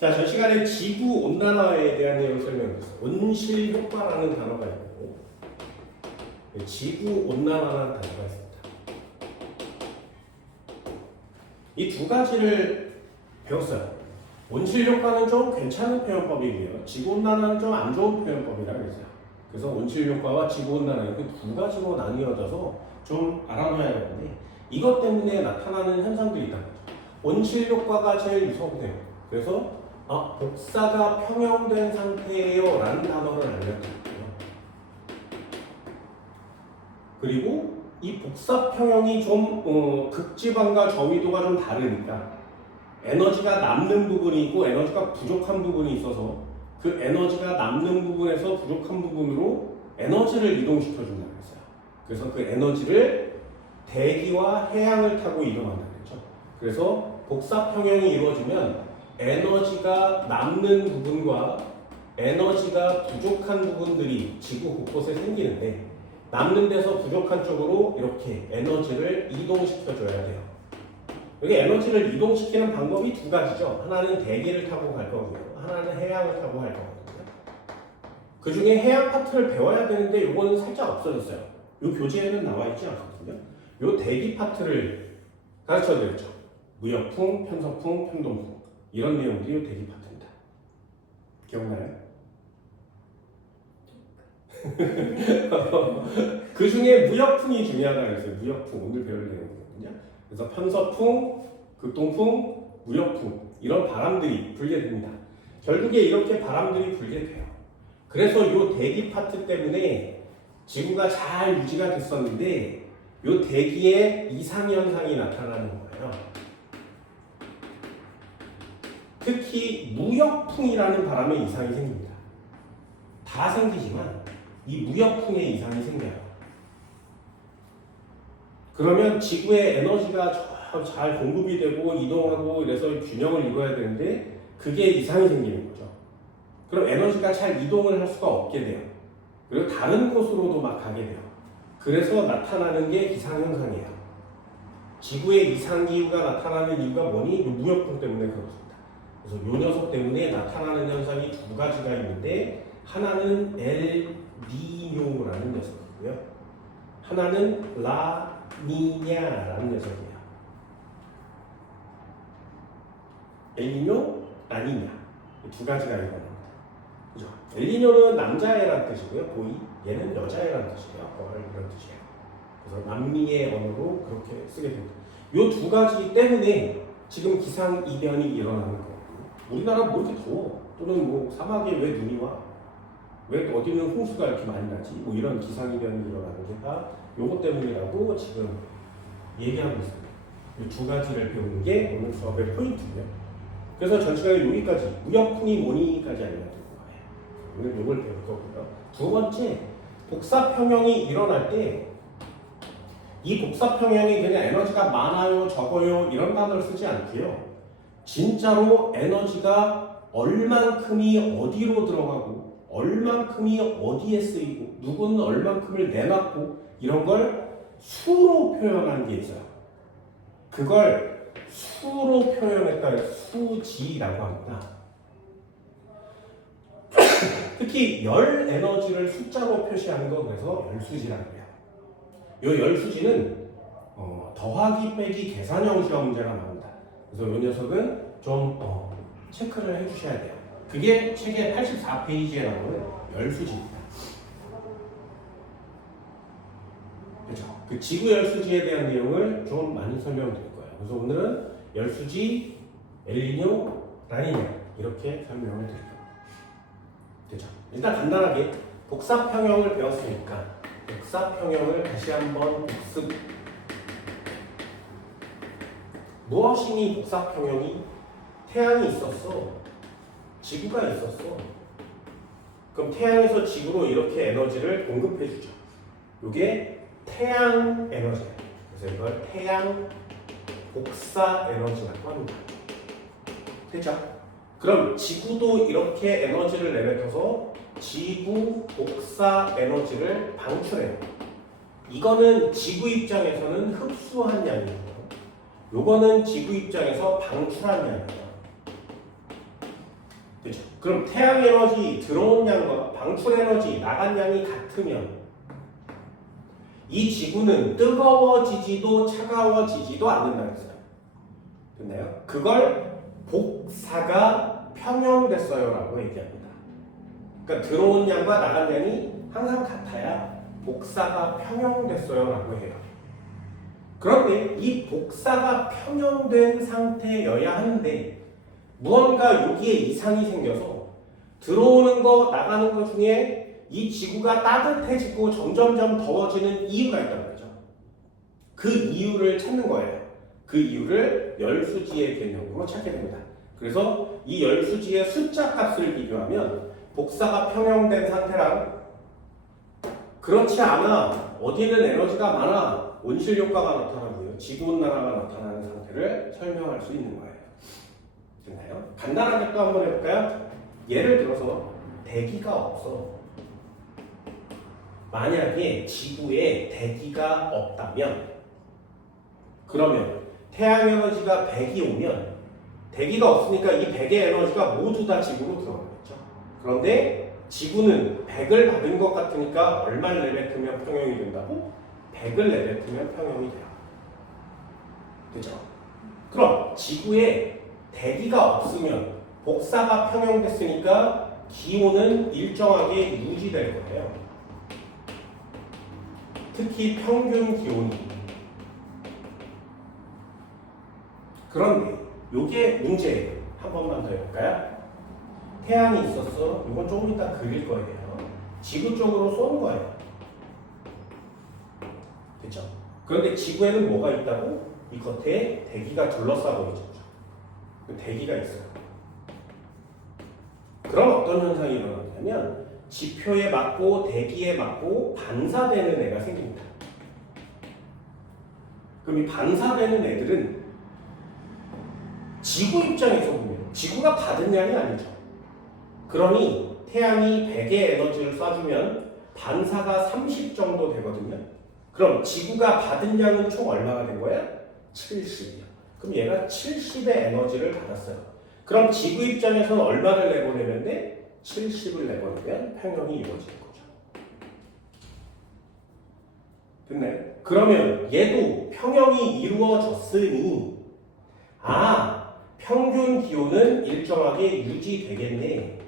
자, 전 시간에 지구 온난화에 대한 내용을 설명했어요. 온실 효과라는 단어가 있고, 지구 온난화라는 단어가 있습니다. 이 두 가지를 배웠어요. 온실 효과는 좀 괜찮은 표현법이고요. 지구 온난화는 좀 안 좋은 표현법이라고 했어요. 그래서 온실 효과와 지구 온난화 그 두 가지로 나뉘어져서 좀 알아둬야 되는데, 이것 때문에 나타나는 현상들이 있다는 거죠. 온실 효과가 제일 유성돼요. 그래서 복사가 평형된 상태예요 라는 단어를 알려드릴게요. 그리고 이 복사 평형이 좀 극지방과 저위도가 좀 다르니까 에너지가 남는 부분이 있고 에너지가 부족한 부분이 있어서 그 에너지가 남는 부분에서 부족한 부분으로 에너지를 이동시켜준다고 했어요. 그래서 그 에너지를 대기와 해양을 타고 이동한다고 했죠. 그래서 복사 평형이 이루어지면 에너지가 남는 부분과 에너지가 부족한 부분들이 지구 곳곳에 생기는데 남는 데서 부족한 쪽으로 이렇게 에너지를 이동시켜줘야 돼요. 여기 에너지를 이동시키는 방법이 두 가지죠. 하나는 대기를 타고 갈 거고요. 하나는 해양을 타고 갈 거거든요. 그 중에 해양 파트를 배워야 되는데 이거는 살짝 없어졌어요. 이 교재에는 나와 있지 않거든요. 이 대기 파트를 가르쳐 드렸죠. 무역풍, 편서풍, 편동풍 이런 내용들이 대기 파트입니다. 기억나요? 그 중에 무역풍이 중요하다고 했어요. 무역풍 오늘 배울 내용이거든요. 그래서 편서풍, 극동풍, 무역풍 이런 바람들이 불게 됩니다. 결국에 이렇게 바람들이 불게 돼요. 그래서 이 대기 파트 때문에 지구가 잘 유지가 됐었는데 이 대기에 이상현상이 나타나는 거예요. 특히 무역풍이라는 바람에 이상이 생깁니다. 다 생기지만 이 무역풍에 이상이 생겨요. 그러면 지구에 에너지가 잘 공급이 되고 이동하고 이래서 균형을 이루어야 되는데 그게 이상이 생기는 거죠. 그럼 에너지가 잘 이동을 할 수가 없게 돼요. 그리고 다른 곳으로도 막 가게 돼요. 그래서 나타나는 게 기상현상이에요. 지구의 이상기후가 나타나는 이유가 뭐니? 이 무역풍 때문에 그렇습니다. 그래서 이 녀석 때문에 나타나는 현상이 두 가지가 있는데 하나는 엘니뇨라는 녀석이고요. 하나는 라니냐라는 녀석이에요. 엘니뇨, 라니냐 두 가지가 있습니다. 그죠? 엘니뇨는 남자애란 뜻이고요. 보이 얘는 여자애란 뜻이에요. 그런 뜻이에요. 그래서 남미의 언어로 그렇게 쓰게 됩니다. 이 두 가지 때문에 지금 기상 이변이 일어나는 거예요. 우리나라 뭐 이렇게 더워? 또는 뭐 사막에 왜 눈이 와? 왜 어디는 홍수가 이렇게 많이 나지? 뭐 이런 기상 이변이 일어나는 게 다 요것 때문이라고 지금 얘기하고 있습니다. 이 두 가지를 배우는 게 오늘 수업의 포인트고요. 그래서 전 시간에 여기까지 무역풍이 뭐니까지 알려드릴 거예요. 오늘 요걸 배울 거고요. 두 번째, 복사평형이 일어날 때 이 복사평형이 그냥 에너지가 많아요, 적어요 이런 단어를 쓰지 않고요. 진짜로 에너지가 얼만큼이 어디로 들어가고 얼만큼이 어디에 쓰이고 누구는 얼만큼을 내놨고 이런 걸 수로 표현한 게 있어요. 그걸 수로 표현했다 수지라고 합니다. 특히 열 에너지를 숫자로 표시하는 거 그래서 열수지라고 해요. 이 열수지는 더하기 빼기 계산형 시험 문제가 나옵니다. 그래서 이 녀석은 좀 체크를 해주셔야 돼요. 그게 책의 84페이지에 나오는 열수지입니다. 그렇죠? 그 지구 열수지에 대한 내용을 좀 많이 설명드릴 거예요. 그래서 오늘은 열수지, 엘니뇨, 라니냐 이렇게 설명을 드릴 거예요. 그렇죠? 일단 간단하게 복사평형을 배웠으니까 복사평형을 다시 한번 복습. 무엇이니 복사평형이? 태양이 있었어. 지구가 있었어. 그럼 태양에서 지구로 이렇게 에너지를 공급해주죠. 이게 태양 에너지예요. 그래서 이걸 태양 복사 에너지라고 합니다. 됐죠? 그럼 지구도 이렇게 에너지를 내뱉어서 지구 복사 에너지를 방출해요. 이거는 지구 입장에서는 흡수한 양이고 요거는 지구 입장에서 방출한 양이에요. 그럼 태양 에너지 들어온 양과 방출 에너지 나간 양이 같으면 이 지구는 뜨거워지지도 차가워지지도 않는다는 거예요. 됐나요? 그걸 복사가 평형됐어요라고 얘기합니다. 그러니까 들어온 양과 나간 양이 항상 같아야 복사가 평형됐어요라고 해요. 그런데 이 복사가 평형된 상태여야 하는데 무언가 여기에 이상이 생겨서 들어오는 거 나가는 거 중에 이 지구가 따뜻해지고 점점점 더워지는 이유가 있단 말이죠. 그 이유를 찾는 거예요. 그 이유를 열수지의 개념으로 찾게 됩니다. 그래서 이 열수지의 숫자 값을 비교하면 복사가 평형된 상태랑 그렇지 않아 어디는 에너지가 많아 온실 효과가 나타나고요. 지구온난화가 나타나는 상태를 설명할 수 있는 거예요. 됐나요? 간단하게 또 한번 해볼까요? 예를 들어서 대기가 없어. 만약에 지구에 대기가 없다면 그러면 태양 에너지가 100이 오면 대기가 없으니까 이 100의 에너지가 모두 다 지구로 들어가겠죠. 그런데 지구는 100을 받은 것 같으니까 얼마를 내뱉으면 평형이 된다고? 100을 내뱉으면 평형이 돼요. 그죠? 그럼 지구에 대기가 없으면 복사가 평형됐으니까 기온은 일정하게 유지될 거예요. 특히 평균 기온이. 그런데 요게 문제예요. 한 번만 더 해볼까요? 태양이 있었어. 이건 조금 이따 그릴 거예요. 지구 쪽으로 쏘는 거예요. 그렇죠? 그런데 지구에는 뭐가 있다고? 이 겉에 대기가 둘러싸고 있죠. 그 대기가 있어요. 그럼 어떤 현상이 일어나냐면 지표에 맞고 대기에 맞고 반사되는 애가 생깁니다. 그럼 이 반사되는 애들은 지구 입장에서 보면 지구가 받은 양이 아니죠. 그러니 태양이 100의 에너지를 쏴주면 반사가 30 정도 되거든요. 그럼 지구가 받은 양은 총 얼마가 된 거야? 70이요. 그럼 얘가 70의 에너지를 받았어요. 그럼 지구 입장에서는 얼마를 내보내면 돼? 70을 내보내면 평형이 이루어지는 거죠. 됐나요? 그러면 얘도 평형이 이루어졌으니 평균 기온은 일정하게 유지되겠네.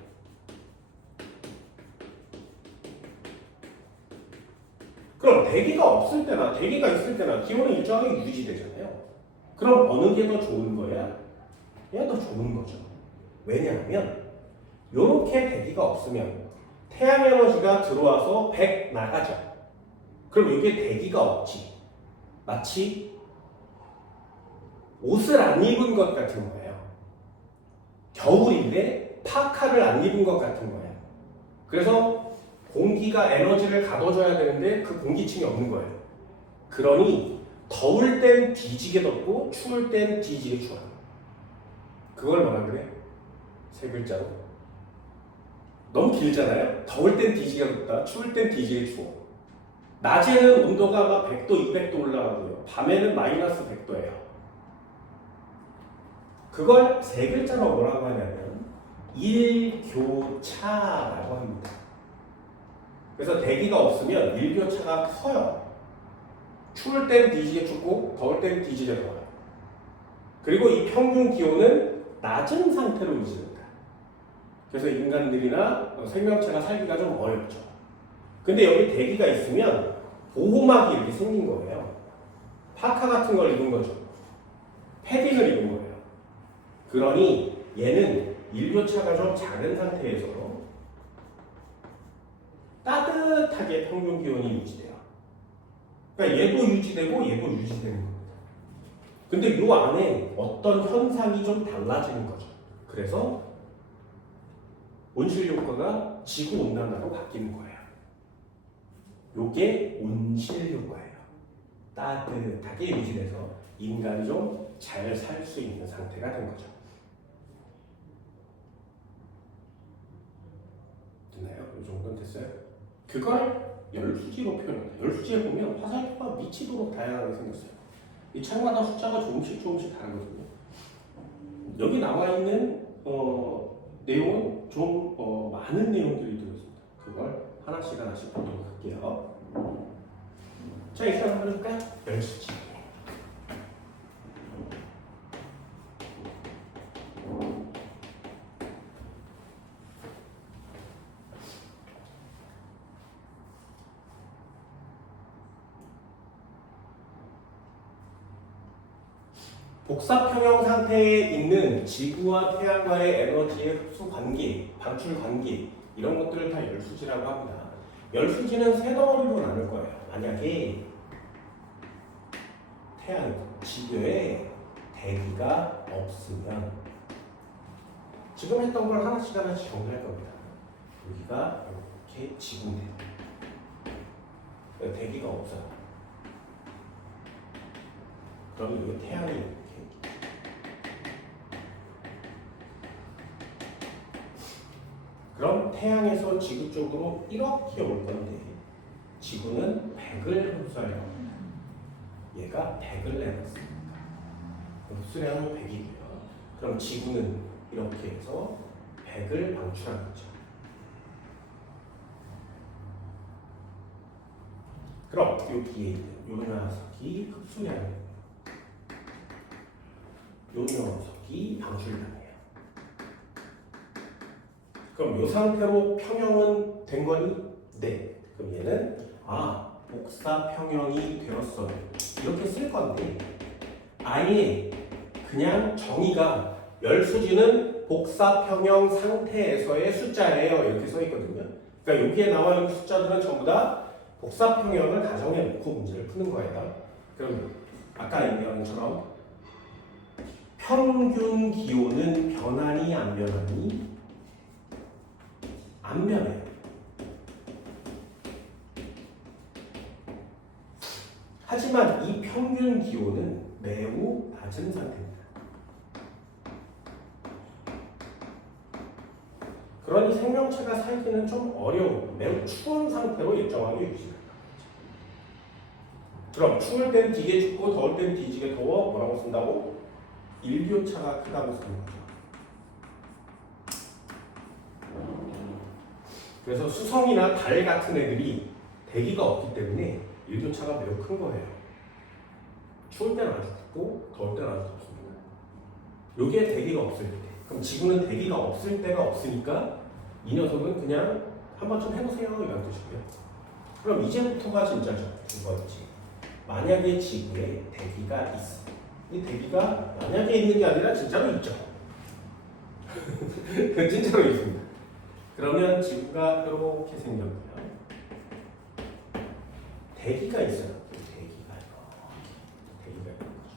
그럼 대기가 없을 때나 대기가 있을 때나 기온은 일정하게 유지되잖아요. 그럼 어느 게 더 좋은 거야? 얘가 더 좋은 거죠. 왜냐하면 이렇게 대기가 없으면 태양 에너지가 들어와서 100 나가죠. 그럼 이게 대기가 없지. 마치 옷을 안 입은 것 같은 거예요. 겨울인데 파카를 안 입은 것 같은 거예요. 그래서 공기가 에너지를 가둬줘야 되는데 그 공기층이 없는 거예요. 그러니 더울 땐 뒤지게 덥고 추울 땐 뒤지게 추워요. 그걸 뭐라 그래? 세 글자로. 너무 길잖아요? 더울 땐 뒤지게 덥다, 추울 땐 뒤지게 추워. 낮에는 온도가 막 100도, 200도 올라가고요. 밤에는 마이너스 100도예요. 그걸 세 글자로 뭐라고 하냐면 일교차라고 합니다. 그래서 대기가 없으면 일교차가 커요. 추울 땐 뒤지게 춥고 더울 땐 뒤지게 더워요. 그리고 이 평균 기온은 낮은 상태로 유지됩니다. 그래서 인간들이나 생명체가 살기가 좀 어렵죠. 근데 여기 대기가 있으면 보호막이 이렇게 생긴 거예요. 파카 같은 걸 입은 거죠. 패딩을 입은 거예요. 그러니 얘는 일교차가 좀 작은 상태에서 따뜻하게 평균 기온이 유지돼요. 그러니까 얘도 유지되고 얘도 유지되는 겁니다. 근데 이 안에 어떤 현상이 좀 달라지는 거죠. 그래서 온실 효과가 지구 온난화로 바뀌는 거예요. 요게 온실 효과예요. 따뜻하게 유지돼서 인간이 좀 잘 살 수 있는 상태가 된 거죠. 됐나요? 이 정도는 됐어요? 그걸 열수지로 표현합니다. 열수지에 보면 화살표가 미치도록 다양하게 생겼어요. 이 창마다 숫자가 조금씩 다르거든요. 여기 나와 있는 내용은 좀 많은 내용들이 들어있습니다. 그걸 하나씩 보도록 할게요. 자, 이제 한번 해볼까요? 열수지. 복사평형 상태에 있는 지구와 태양과의 에너지의 흡수 관계, 방출 관계 이런 것들을 다 열수지라고 합니다. 열수지는 세 덩어리로 나눌 거예요. 만약에 태양, 지구에 대기가 없으면 지금 했던 걸 하나씩 정리할 겁니다. 여기가 이렇게 지구인데요. 대기가 없어요. 그럼 여기 태양이 이렇게 그럼 태양에서 지구 쪽으로 이렇게 올 건데 지구는 100을 흡수할 겁니다. 얘가 100을 내놨습니다. 흡수량은 100이고요. 그럼 지구는 이렇게 해서 100을 방출하겠죠. 그럼 여기에 있는 요 녀석이 흡수량이에요. 요 녀석이 방출량이에요. 그럼 이 상태로 평형은 된 거니? 네. 그럼 얘는 복사 평형이 되었어요. 이렇게 쓸 건데 아예 그냥 정의가 열수지는 복사 평형 상태에서의 숫자예요. 이렇게 써 있거든요. 그러니까 여기에 나와 있는 숫자들은 전부 다 복사 평형을 가정해 놓고 문제를 푸는 거예요. 그럼 아까 얘기한 것처럼 평균 기온은 변하니 안 변하니? 안 변해요. 하지만 이 평균 기온은 매우 낮은 상태입니다. 그러니 생명체가 살기는 좀 어려운, 매우 추운 상태로 일정하게 유지된다. 그럼 추울 땐 되게 춥고 더울 땐 뒤지게 더워 뭐라고 쓴다고? 일교차가 크다고 쓰는 거죠. 그래서 수성이나 달 같은 애들이 대기가 없기 때문에 일교차가 매우 큰 거예요. 추울 때는 아주 춥고 더울 때는 아주 덥습니다. 여기에 대기가 없을 때, 그럼 지구는 대기가 없을 때가 없으니까 이 녀석은 그냥 한번 좀 해보세요 이런 뜻이고요. 그럼 이제부터가 진짜죠. 두 번째, 만약에 지구에 대기가 있어. 이 대기가 만약에 있는 게 아니라 진짜로 있죠. 진짜로 있습니다. 그러면 지구가 이렇게 생겼고요. 대기가 있어요. 대기가 있는 거죠.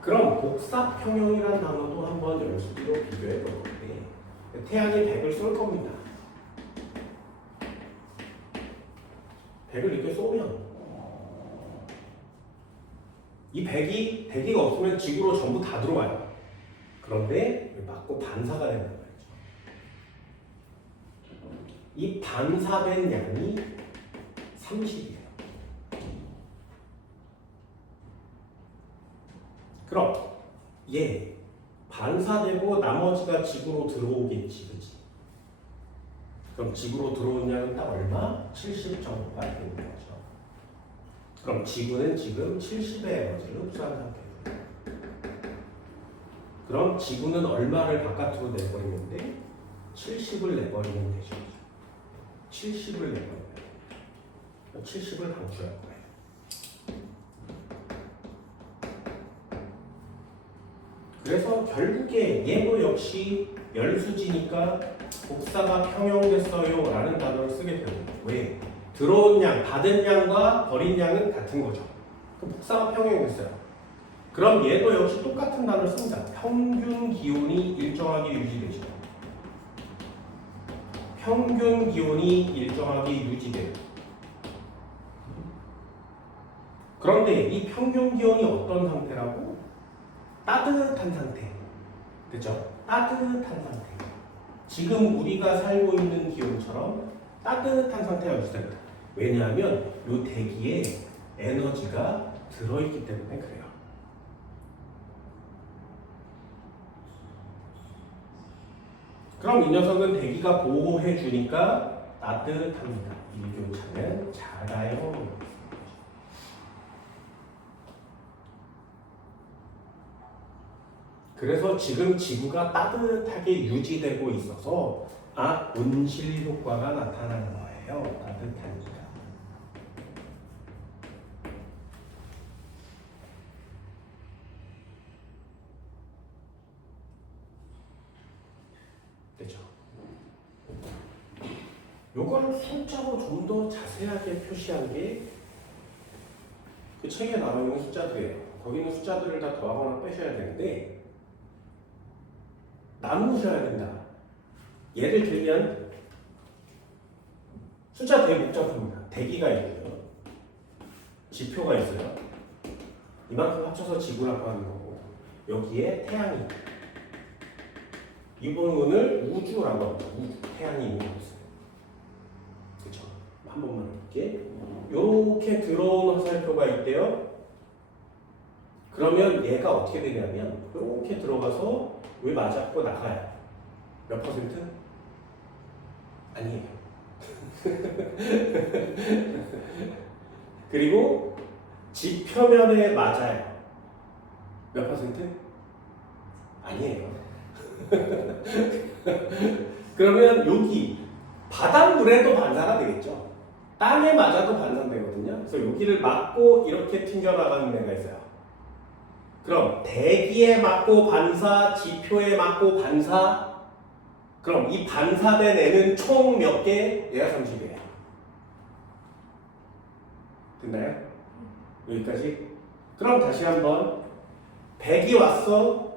그럼 복사평형이라는 단어도 한번 열수지로 비교해 볼 건데 태양이 100을 쏠 겁니다. 100을 이렇게 쏘면 이 100이 대기가 없으면 지구로 전부 다 들어와요. 그런데 맞고 반사가 된단 말이죠. 이 반사된 양이 30이에요. 그럼 얘 반사되고 나머지가 지구로 들어오겠지, 그치? 그럼 지구로 들어온 양은 딱 얼마? 70 정도가 되는 거죠. 그럼 지구는 지금 70의 에너지를 흡수한 상태예요. 그럼 지구는 얼마를 바깥으로 내버리는데 70을 내버리면 되죠. 70을 내버리면 70을 방출할 거예요. 그래서 결국에 얘도 역시 열수지니까 복사가 평형됐어요 라는 단어를 쓰게 됩니다. 왜? 들어온 양, 받은 양과 버린 양은 같은 거죠. 그럼 복사가 평형됐어요. 그럼 얘도 역시 똑같은 단어를 씁니다. 평균 기온이 일정하게 유지되죠. 평균 기온이 일정하게 유지돼요. 그런데 이 평균 기온이 어떤 상태라고? 따뜻한 상태. 그죠? 따뜻한 상태. 지금 우리가 살고 있는 기온처럼 따뜻한 상태가 유지됩니다. 왜냐하면 이 대기에 에너지가 들어있기 때문에 그래요. 그럼 이 녀석은 대기가 보호해 주니까 따뜻합니다. 일교차는 작아요. 그래서 지금 지구가 따뜻하게 유지되고 있어서 온실 효과가 나타나는 거예요. 따뜻하니까. 그렇죠? 요거를 숫자로 좀 더 자세하게 표시한 게 그 책에 나와 있는 숫자들이에요. 거기 있는 숫자들을 다 더하거나 빼셔야 되는데 나누셔야 된다. 예를 들면 숫자 대목적입니다. 대기가 있고요. 지표가 있어요. 이만큼 합쳐서 지구라고 하는 거고 여기에 태양이 있고 이 부분을 우주라고 합니다. 우주. 태양이 있는 곳은. 그렇죠? 한 번만 볼게. 이렇게 들어온 화살표가 있대요. 그러면 얘가 어떻게 되냐면 이렇게 들어가서 왜 맞았고 나가요? 몇 퍼센트? 아니에요. 그리고 지표면에 맞아요. 몇 퍼센트? 아니에요. 그러면 여기 바닷물에도 반사가 되겠죠. 땅에 맞아도 반사되거든요. 그래서 여기를 맞고 이렇게 튕겨나가는 애가 있어요. 그럼 대기에 맞고 반사, 지표에 맞고 반사. 그럼 이 반사된 애는 총 몇 개? 얘가 30이에요. 됐나요? 여기까지? 그럼 다시 한번 100이 왔어.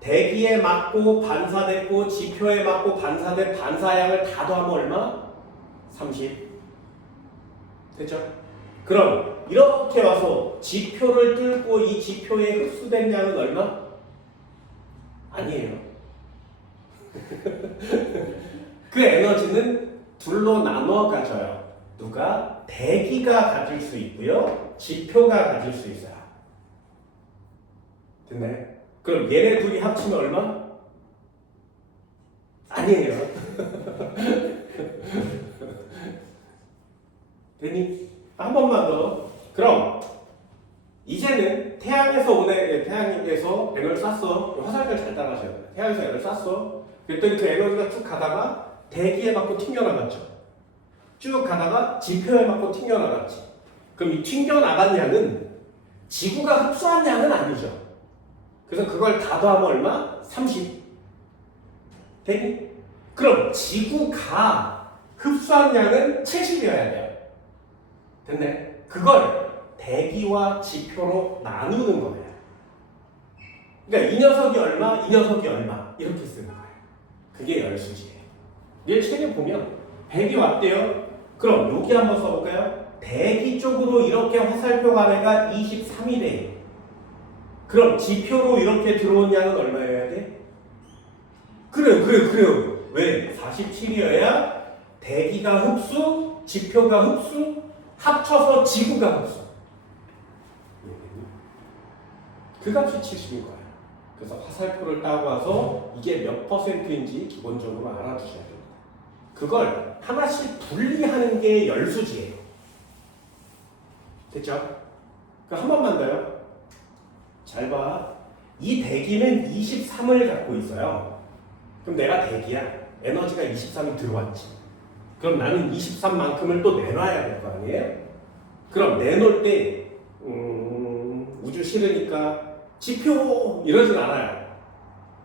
대기에 맞고 반사됐고 지표에 맞고 반사된 반사량을 다 더하면 얼마? 30. 됐죠? 그럼 이렇게 와서 지표를 뚫고 이 지표에 흡수된 양은 얼마? 아니에요. 그 에너지는 둘로 나눠 가져요. 누가? 대기가 가질 수 있고요. 지표가 가질 수 있어요. 됐나요? 그럼 얘네 둘이 합치면 얼마? 아니에요. 되니? 한 번만 더. 그럼 이제는 태양에서 오는 태양에서 에너지를 쐈어. 화살표 잘 따라하셔야 돼요. 태양에서 에너지를 쐈어. 그랬더니 그 에너지가 쭉 가다가 대기에 맞고 튕겨나갔죠. 쭉 가다가 지표에 맞고 튕겨나갔지. 그럼 이 튕겨나간 양은 지구가 흡수한 양은 아니죠. 그래서 그걸 다 더하면 얼마? 30. 되니? 그럼 지구가 흡수한 양은 70이어야 돼요. 됐네? 그걸 대기와 지표로 나누는 거예요. 그러니까 이 녀석이 얼마, 이 녀석이 얼마 이렇게 쓰는 거예요. 그게 열수지예요. 얘 책에 보면 100이 왔대요. 그럼 여기 한번 써볼까요? 대기 쪽으로 이렇게 화살표 가내가 23이래. 그럼 지표로 이렇게 들어온 양은 얼마여야 돼? 그래요. 왜? 47이어야 대기가 흡수, 지표가 흡수, 합쳐서 지구가 흡수. 그 값이 70인 거예요. 그래서 화살표를 따고 와서 이게 몇 퍼센트인지 기본적으로 알아두셔야 됩니다. 그걸 하나씩 분리하는 게 열수지예요. 됐죠? 한 번만 더요. 잘 봐. 이 대기는 23을 갖고 있어요. 그럼 내가 대기야. 에너지가 23이 들어왔지. 그럼 나는 23만큼을 또 내놔야 될 거 아니에요? 그럼 내놓을 때 우주 싫으니까 지표 이러진 않아요.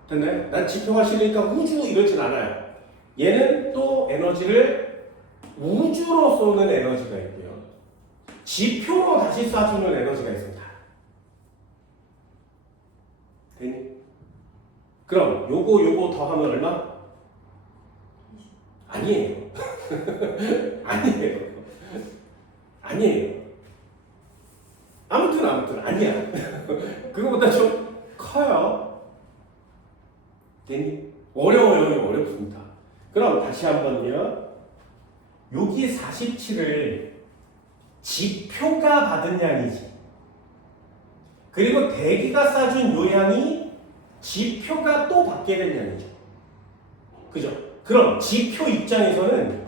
됐나요? 난 지표가 싫으니까 우주 이러진 않아요. 얘는 또 에너지를 우주로 쏘는 에너지가 있고요. 지표로 다시 쏴주는 에너지가 있습니다. 됐니? 그럼 요거 더하면 얼마? 아니에요. 아니에요. 아무튼 아니야. 그거보다 좀 커요. 됐니? 어렵습니다. 그럼 다시 한번요. 여기 47을 지표가 받은 양이지. 그리고 대기가 쏴준 요양이 지표가 또 받게 된 양이죠. 그죠? 그럼 지표 입장에서는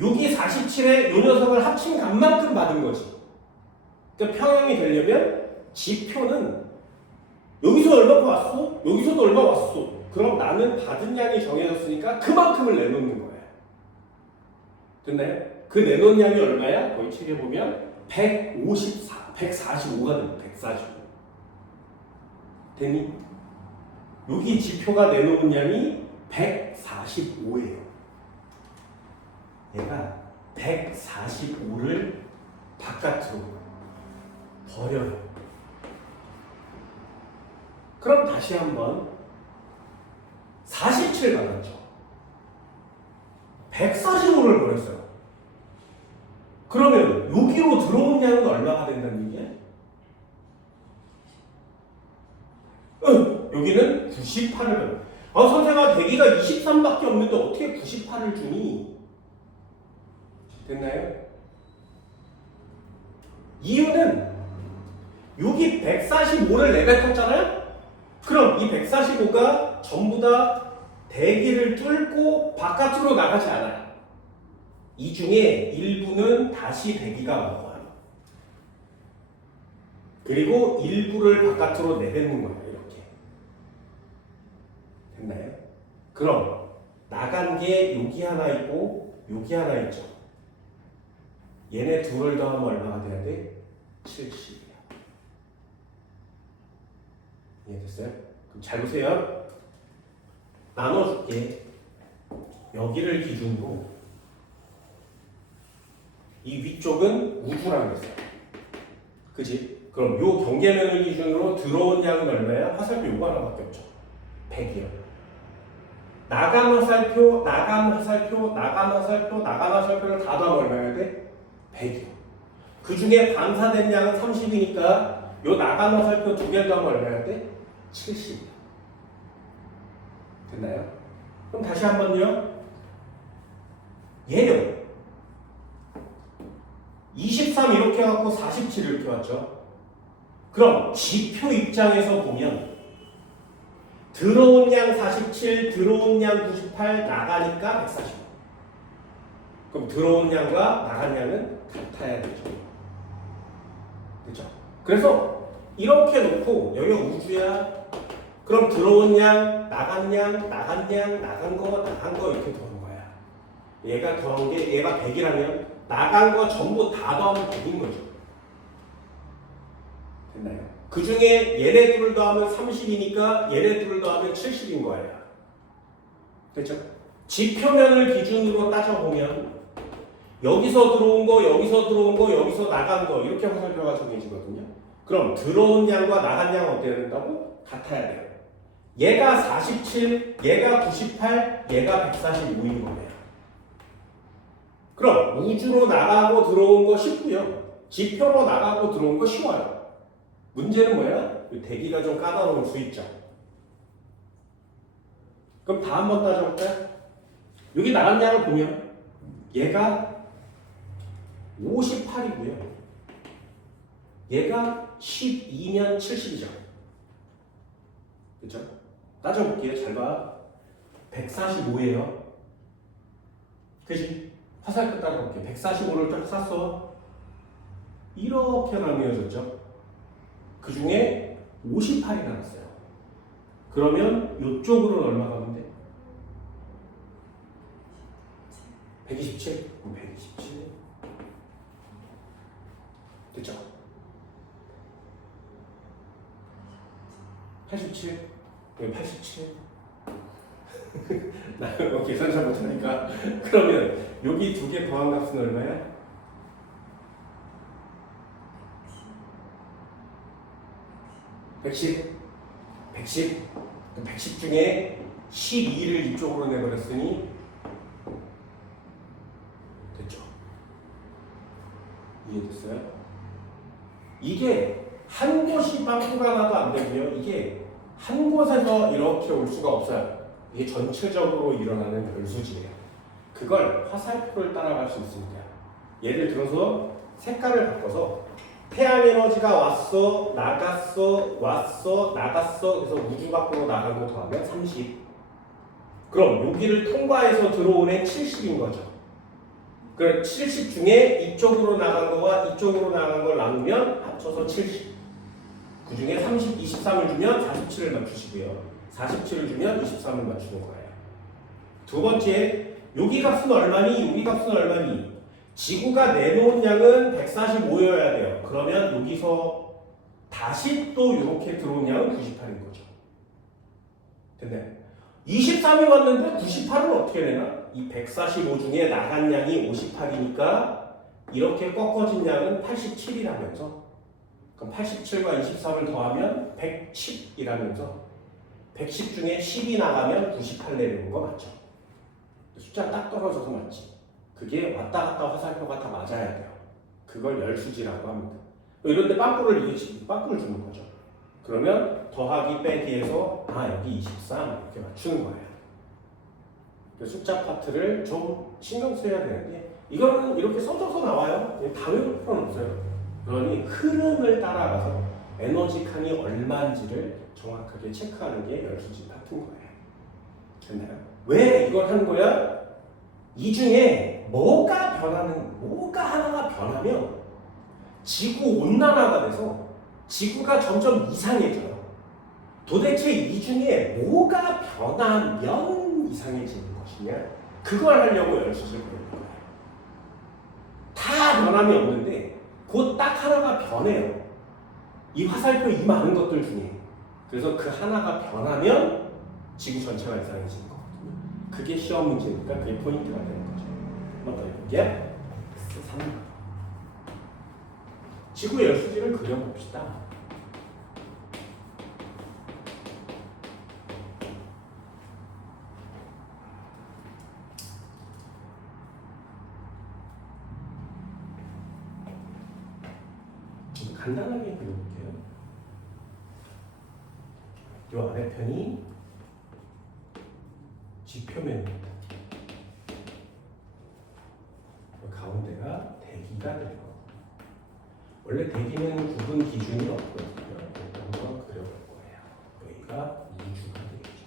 여기 47에 요 녀석을 합친 값만큼 받은 거지. 그러니까 평형이 되려면 지표는 여기서 얼마 왔어? 여기서도 얼마 왔어? 그럼 나는 받은 양이 정해졌으니까 그만큼을 내놓는 거야. 됐나요? 그 내놓은 양이 얼마야? 거기 책에 보면 145가 됩니다. 145. 됐니? 여기 지표가 내놓은 양이 145예요. 얘가 145를 바깥으로 버려요. 그럼 다시 한번 47 받았죠. 145를 버렸어요. 그러면 여기로 들어온 양은 얼마가 된다는 얘기야? 여기는 98을 받아요. 선생아 대기가 23밖에 없는데 어떻게 98을 주니? 됐나요? 이유는 여기 145를 내뱉었잖아요? 그럼 이 145가 전부 다 대기를 뚫고 바깥으로 나가지 않아요. 이 중에 일부는 다시 대기가 먹어요. 그리고 일부를 바깥으로 내뱉는 거예요. 이렇게. 됐나요? 그럼 나간 게 여기 하나 있고 여기 하나 있죠. 얘네 둘을 더하면 얼마가 돼야 돼? 70이야. 이해됐어요? 그럼 잘 보세요. 나눠줄게. 여기를 기준으로 이 위쪽은 우주라고 했어요. 그지? 그럼 요 경계면을 기준으로 들어온 양은 얼마야? 화살표 요거 하나밖에 없죠. 100이요. 나간 화살표, 나간 화살표, 나간 화살표, 나간 화살표를 다 더하면 얼마야 돼? 100이요. 그 중에 반사된 양은 30이니까 요 나간 화살표 두 개를 더하면 얼마야 돼? 70이요. 됐나요? 그럼 다시 한번요. 얘는 23 이렇게 해갖고 47 이렇게 왔죠. 그럼 지표 입장에서 보면 들어온 양 47, 들어온 양 98, 나가니까 145. 그럼 들어온 양과 나간 양은 같아야 되죠. 그렇죠? 그래서 이렇게 놓고 여기가 우주야. 그럼 들어온 양, 나간 양, 나간 양, 나간 거, 나간 거 이렇게 더한 거야. 얘가 더한 게 얘가 100이라면 나간 거 전부 다 더하면 100인 거죠. 됐나요? 그 중에 얘네 둘을 더하면 30이니까 얘네 둘을 더하면 70인 거예요. 됐죠? 지표면을 기준으로 따져보면 여기서 들어온 거, 여기서 들어온 거, 여기서 나간 거 이렇게 화살표가 정해지거든요. 그럼 들어온 양과 나간 양은 어때야 된다고? 같아야 돼요. 얘가 47, 얘가 98, 얘가 145인 거예요. 그럼 우주로 나가고 들어온 거 쉽고요. 지표로 나가고 들어온 거 쉬워요. 문제는 뭐야? 대기가 좀 까다로울 수 있죠. 그럼 다 한번 따져볼까요? 여기 나간 양을 보면 얘가 58이고요. 얘가 12면 70이죠. 그렇죠? 따져볼게요. 잘 봐. 145예요. 그치? 화살표 따져볼게요. 145를 딱 쐈어. 이렇게 나뉘어졌죠. 그 중에 58이 나왔어요. 그러면 이쪽으로는 얼마 가면 돼? 127? 127. 됐죠? 87? 왜 87? 나 계산 잘 못하니까. 그러면 여기 두 개 더한 값은 얼마야? 110. 110. 110 중에 12를 이쪽으로 내버렸으니 됐죠? 이해됐어요? 이게 한 곳이 빵꾸가 나도 안 되고요. 이게 한 곳에서 이렇게 올 수가 없어요. 이게 전체적으로 일어나는 별수지예요. 그걸 화살표를 따라갈 수 있습니다. 예를 들어서 색깔을 바꿔서 태양 에너지가 왔어, 나갔어, 왔어, 나갔어. 그래서 우주 밖으로 나간 거 더하면 30. 그럼 여기를 통과해서 들어온 애 70인 거죠. 그럼 70 중에 이쪽으로 나간 거와 이쪽으로 나간 걸 나누면 합쳐서 70. 그 중에 30, 23을 주면 47을 맞추시고요. 47을 주면 23을 맞추는 거예요. 두 번째, 여기 값은 얼마니? 여기 값은 얼마니? 지구가 내놓은 양은 145여야 돼요. 그러면 여기서 다시 또 이렇게 들어온 양은 98인 거죠. 됐네. 23이 왔는데 98은 어떻게 되나? 이 145 중에 나간 양이 58이니까 이렇게 꺾어진 양은 87이라면서, 그럼 87과 23을 더하면 110이라면서 110 중에 10이 나가면 98 내리는 거 맞죠? 숫자 딱 떨어져서 맞지. 그게 왔다 갔다 화살표가 다 맞아야 돼요. 그걸 열수지라고 합니다. 이런데 빵꾸를 주는 거죠. 그러면 더하기 빼기해서 여기 23 이렇게 맞추는 거예요. 숫자 파트를 좀 신경 써야 되는데 이거는 이렇게 써져서 나와요. 다 외울 필요는 없어요. 그러니 흐름을 따라가서 에너지 칸이 얼마인지를 정확하게 체크하는 게 열수지 같은 거예요. 됐나요? 왜 이걸 하는 거야? 이 중에 뭐가 하나가 변하면 지구 온난화가 돼서 지구가 점점 이상해져요. 도대체 이 중에 뭐가 변하면 이상해지는 것이냐? 그걸 하려고 열수지를 보는 거예요. 다 변함이 없는데 곧 딱 하나가 변해요. 이 화살표 이 많은 것들 중에. 그래서 그 하나가 변하면 지구 전체가 이상해지는 거거든요. 그게 시험 문제니까 그게 포인트가 되는 거죠. 한번 더 해볼게요. X3. 지구의 열수지를 그려봅시다. 간단하게 그려볼게요. 이 아래편이 지표면입니다. 가운데가 대기가 되는 거. 원래 대기는 구분 기준이 없거든요. 한번 그려볼 거예요. 여기가 2주가 되겠죠.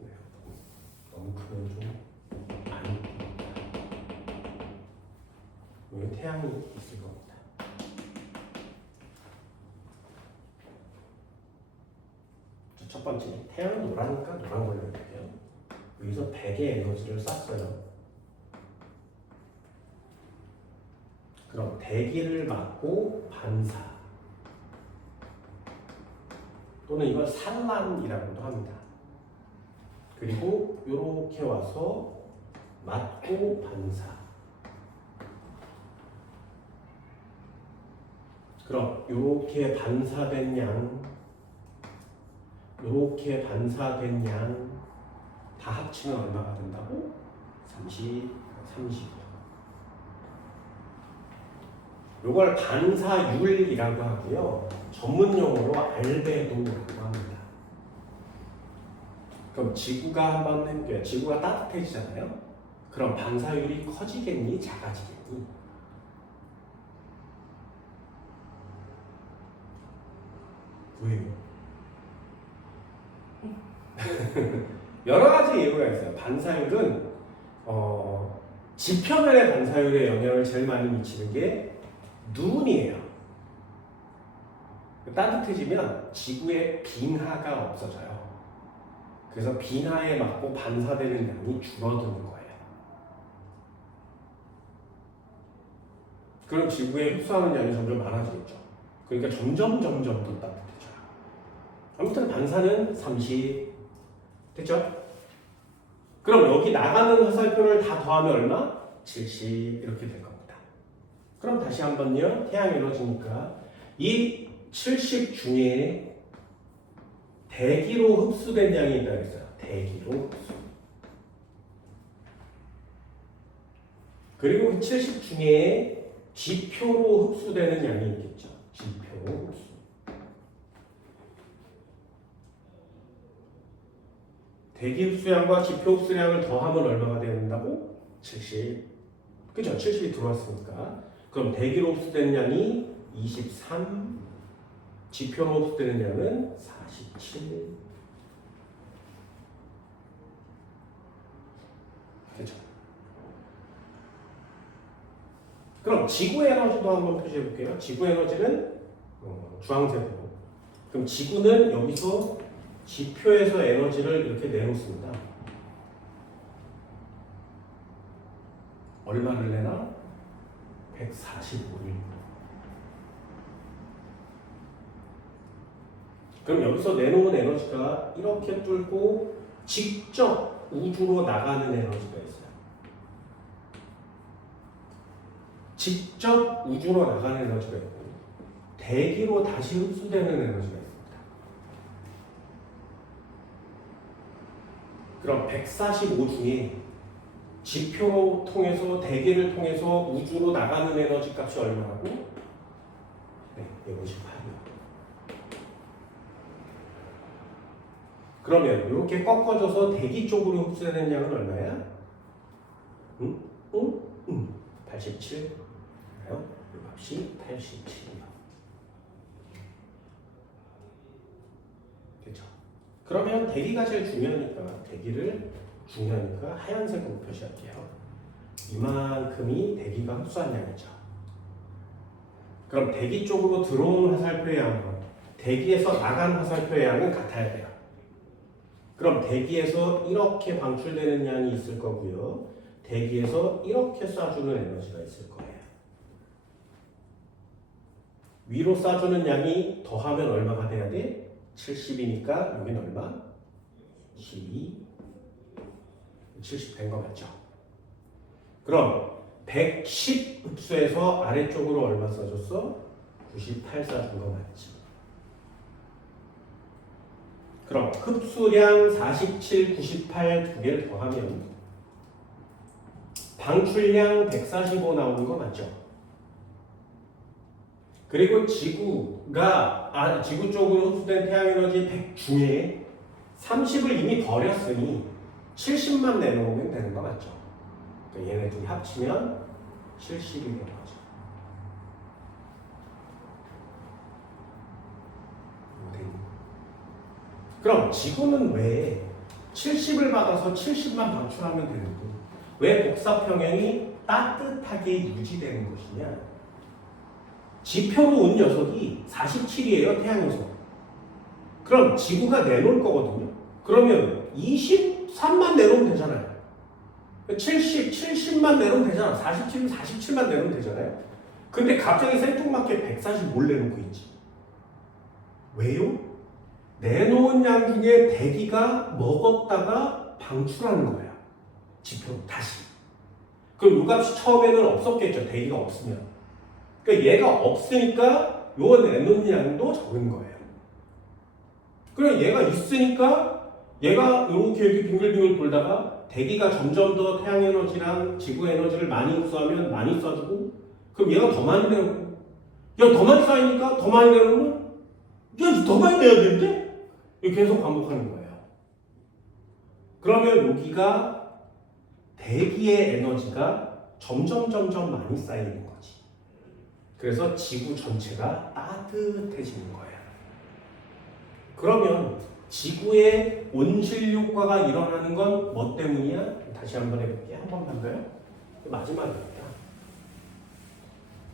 네, 너무 크면 좀 안 보입니다. 여기 태양이 있을 겁니다. 첫 번째, 태양은 노라니까 노란 걸로 해볼게요. 여기서 100의 에너지를 쐈어요. 그럼 대기를 막고 반사 또는 이걸 산란이라고도 합니다. 그리고 이렇게 와서 맞고 반사. 그럼 이렇게 반사된 양, 이렇게 반사된 양 다 합치면 얼마가 된다고? 30, 30이요. 이걸 반사율이라고 하고요. 전문 용어로 알베도라고 합니다. 그럼 지구가 한번 해볼게요. 지구가 따뜻해지잖아요. 그럼 반사율이 커지겠니? 작아지겠니? 왜요? 여러 가지 이유가 있어요. 반사율은 지표면의 반사율에 영향을 제일 많이 미치는 게 눈이에요. 따뜻해지면 지구의 빙하가 없어져요. 그래서 빙하에 맞고 반사되는 양이 줄어드는 거예요. 그럼 지구에 흡수하는 양이 점점 많아지겠죠. 그러니까 점점 더 따뜻해져요. 아무튼 반사는 30 됐죠? 그럼 여기 나가는 화살표를 다 더하면 얼마? 70 이렇게 될 겁니다. 그럼 다시 한번요. 태양 에너지니까 이 70 중에 대기로 흡수된 양이 있다고 했어요. 대기로 흡수. 그리고 70 중에 지표로 흡수되는 양이 있겠죠. 지표로 흡수. 대기 흡수량과 지표 흡수량을 더하면 얼마가 된다고? 70. 그죠? 70이 들어왔으니까. 그럼 대기로 흡수되는 양이 23. 지표로 흡수되는 양은 47. 그죠? 그럼 지구 에너지도 한번 표시해 볼게요. 지구 에너지는 주황색으로. 그럼 지구는 여기서 지표에서 에너지를 이렇게 내놓습니다. 얼마를 내나? 145일. 그럼 여기서 내놓은 에너지가 이렇게 뚫고 직접 우주로 나가는 에너지가 있어요. 직접 우주로 나가는 에너지가 있고 대기로 다시 흡수되는 에너지가 있습니다. 그럼 145 중에 지표로 통해서 대기를 통해서 우주로 나가는 에너지 값이 얼마라고? 네, 158이요. 그러면 이렇게 꺾어져서 대기 쪽으로 흡수되는 양은 얼마야? 87. 이 값이 87이요. 그렇죠? 그러면 대기가 제일 중요하니까 하얀색으로 표시할게요. 이만큼이 대기가 흡수한 양이죠. 그럼 대기 쪽으로 들어온 화살표의 양과 대기에서 나간 화살표의 양은 같아야 돼요. 그럼 대기에서 이렇게 방출되는 양이 있을 거고요. 대기에서 이렇게 쏴주는 에너지가 있을 거예요. 위로 쏴주는 양이 더하면 얼마가 돼야 돼? 70이니까 여기는 얼마? 12. 70 된 거 맞죠? 그럼 110 흡수해서 아래쪽으로 얼마 쏴줬어? 98 쏴준 거 맞지? 그럼 흡수량 47, 98 두 개를 더하면 방출량 145 나오는 거 맞죠? 그리고 지구 쪽으로 흡수된 태양에너지 100 중에 30을 이미 버렸으니 70만 내놓으면 되는 거 맞죠? 그러니까 얘네 둘이 합치면 70이 되는 거죠. 그럼 지구는 왜 70을 받아서 70만 방출하면 되는데 왜 복사평형이 따뜻하게 유지되는 것이냐? 지표로 온 녀석이 47이에요, 태양에서. 그럼 지구가 내놓을 거거든요. 그러면 23만 내놓으면 되잖아요. 70만 내놓으면 되잖아. 47은 47만 내놓으면 되잖아요. 근데 갑자기 생뚱맞게 145를 내놓고 있지. 왜요? 내놓은 양 중에 대기가 먹었다가 방출하는 거야. 지표로 다시. 그럼 이 값이 처음에는 없었겠죠. 대기가 없으면. 그러니까 얘가 없으니까 요 내놓은 양도 적은 거예요. 그럼 얘가 있으니까 얘가 이렇게 빙글빙글 돌다가 대기가 점점 더 태양 에너지랑 지구 에너지를 많이 흡수하면 많이 쏴주고 그럼 얘가 더 많이 내고 더 많이 쌓이니까 더 많이 내놓으면 더 많이 내야 되는데? 이렇게 계속 반복하는 거예요. 그러면 여기가 대기의 에너지가 점점 많이 쌓이는 거지. 그래서 지구 전체가 따뜻해지는 거예요. 그러면 지구의 온실 효과가 일어나는 건 뭐 때문이야? 다시 한번 해볼게. 한 번만 더요. 마지막입니다.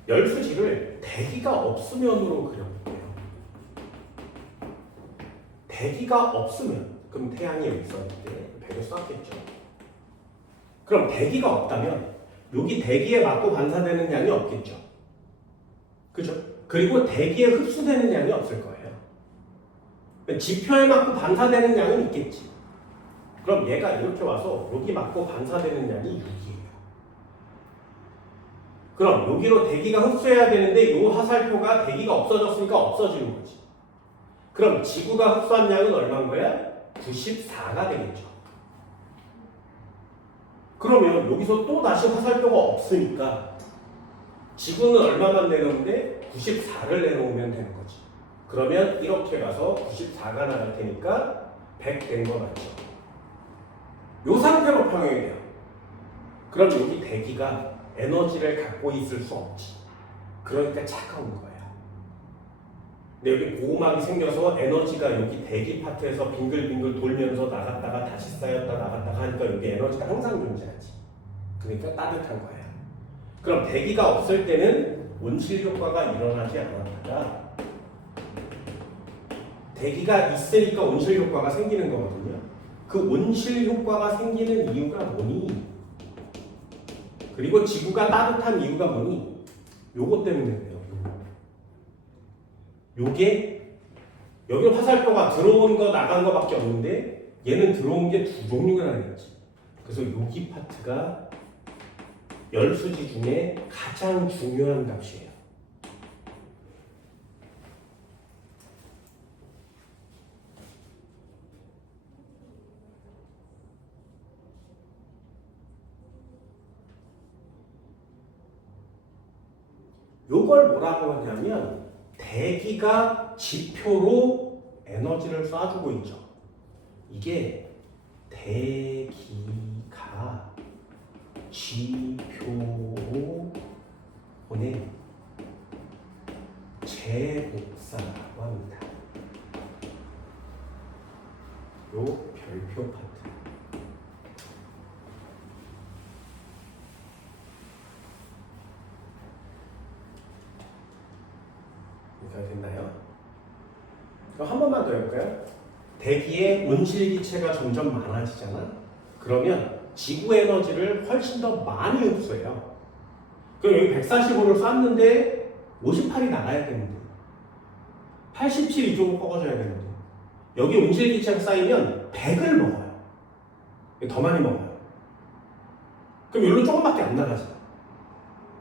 열수지를 대기가 없으면으로 그려볼게요. 대기가 없으면 그럼 태양이 여기 있었는데 배를 쐈겠죠. 그럼 대기가 없다면 여기 대기에 맞고 반사되는 양이 없겠죠. 그죠? 그리고 대기에 흡수되는 양이 없을 거예요. 지표에 맞고 반사되는 양은 있겠지. 그럼 얘가 이렇게 와서 여기 맞고 반사되는 양이 6이에요. 그럼 여기로 대기가 흡수해야 되는데 이 화살표가 대기가 없어졌으니까 없어지는 거지. 그럼 지구가 흡수한 양은 얼마인 거야? 94가 되겠죠. 그러면 여기서 또 다시 화살표가 없으니까 지구는 얼마만 내놓는데 94를 내놓으면 되는 거지. 그러면 이렇게 가서 94가 나갈 테니까 100 된 거 맞죠? 이 상태로 평형이 돼요. 그럼 여기 대기가 에너지를 갖고 있을 수 없지. 그러니까 차가운 거야. 근데 여기 고음압이 생겨서 에너지가 여기 대기 파트에서 빙글빙글 돌면서 나갔다가 다시 쌓였다 나갔다가 하니까 여기 에너지가 항상 존재하지. 그러니까 따뜻한 거야. 그럼 대기가 없을 때는 온실 효과가 일어나지 않았다가 대기가 있으니까 온실 효과가 생기는 거거든요. 그 온실 효과가 생기는 이유가 뭐니? 그리고 지구가 따뜻한 이유가 뭐니? 요거 때문에 그래요. 요게 여기 화살표가 들어온 거 나간 거밖에 없는데 얘는 들어온 게 두 종류가 있지. 그래서 여기 파트가 열수지 중에 가장 중요한 값이에요. 요걸 뭐라고 하냐면 대기가 지표로 에너지를 쏴주고 있죠. 이게 대기가 지표로 보낸 재복사라고 합니다. 요 별표 파트. 이렇게 됐나요? 그럼 한 번만 더 해볼까요? 대기의 온실기체가 점점 많아지잖아. 그러면 지구 에너지를 훨씬 더 많이 흡수해요. 그럼 여기 145를 쐈는데 58이 나가야 되는데 87 이쪽으로 꺾어줘야 되는데 여기 온실기체가 쌓이면 100을 먹어요. 더 많이 먹어요. 그럼 여기로 조금밖에 안 나가지.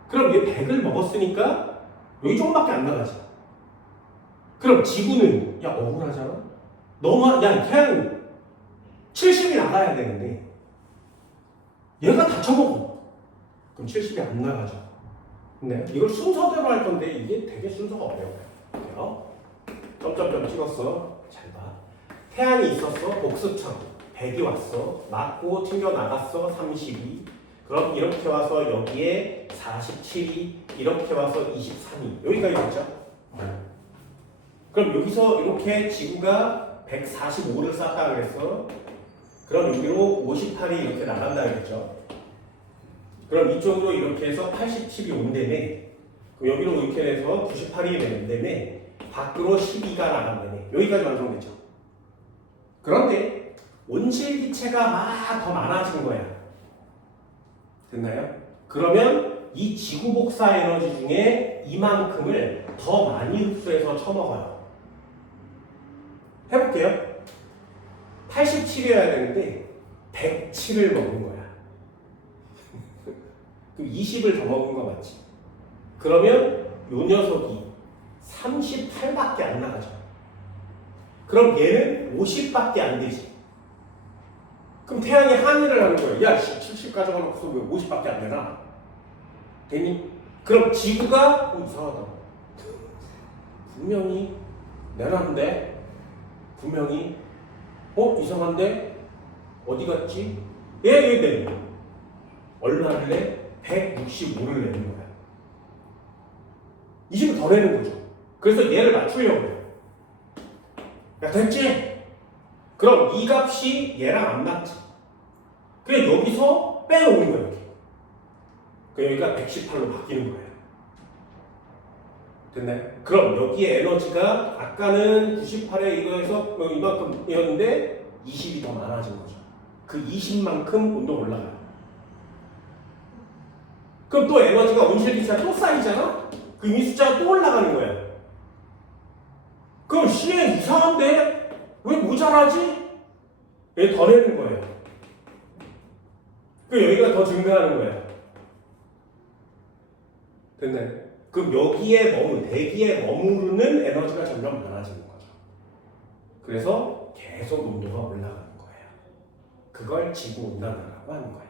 그럼 얘 100을 먹었으니까 여기 조금밖에 안 나가지. 그럼 지구는 야 억울하잖아. 너무 야 그냥 70이 나가야 되는데 얘가 다 쳐먹어. 그럼 70이 안 나가죠. 근데 이걸 순서대로 할 건데 이게 되게 순서가 어려워요. 점점점 찍었어. 잘 봐. 태양이 있었어. 복수처럼 100이 왔어. 맞고 튕겨 나갔어. 32. 그럼 이렇게 와서 여기에 47이 이렇게 와서 23이 여기까지 왔죠? 그럼 여기서 이렇게 지구가 145를 쐈다 그랬어. 그럼 여기로 58이 이렇게 나간다 그랬죠. 그럼 이쪽으로 이렇게 해서 87이 온다며. 그럼 여기로 이렇게 해서 98이 된다며. 밖으로 12가 나간다며. 여기까지 완성됐죠. 그런데 온실기체가 막 더 많아진 거야. 됐나요? 그러면 이 지구 복사 에너지 중에 이만큼을 더 많이 흡수해서 처먹어요. 해볼게요. 87이어야 되는데 107을 먹은 거야. 그럼 20을 더 먹은 거 맞지? 그러면 요 녀석이 38밖에 안 나가죠. 그럼 얘는 50밖에 안 되지. 그럼 태양이 항의를 하는 거예요. 야, 70 가져가놓고서 왜 50밖에 안 되나? 되니? 그럼 지구가 이상하다. 분명히 내놨는데 분명히 이상한데? 어디 갔지? 얘 내는 거야. 얼마를 내? 165를 내는 거야. 20을 더 내는 거죠. 그래서 얘를 맞추려고 해요. 야, 됐지? 그럼 이 값이 얘랑 안 맞지? 그래 여기서 빼오는 거야. 이렇게. 여기가 118로 바뀌는 거예요. 됐나요? 그럼 여기에 에너지가 아까는 98에 이거에서 이만큼이었는데 20이 더 많아진 거죠. 그 20만큼 온도가 올라가요. 그럼 또 에너지가 온실기체가 또 쌓이잖아? 그럼 이 숫자가 또 올라가는 거예요. 그럼 C에 이상한데? 왜 모자라지? 얘 더 내는 거예요. 그럼 여기가 더 증가하는 거예요. 됐나요? 그럼 여기에 대기에 머무르는 에너지가 점점 많아지는 거죠. 그래서 계속 온도가 올라가는 거예요. 그걸 지구온난화라고 하는 거예요.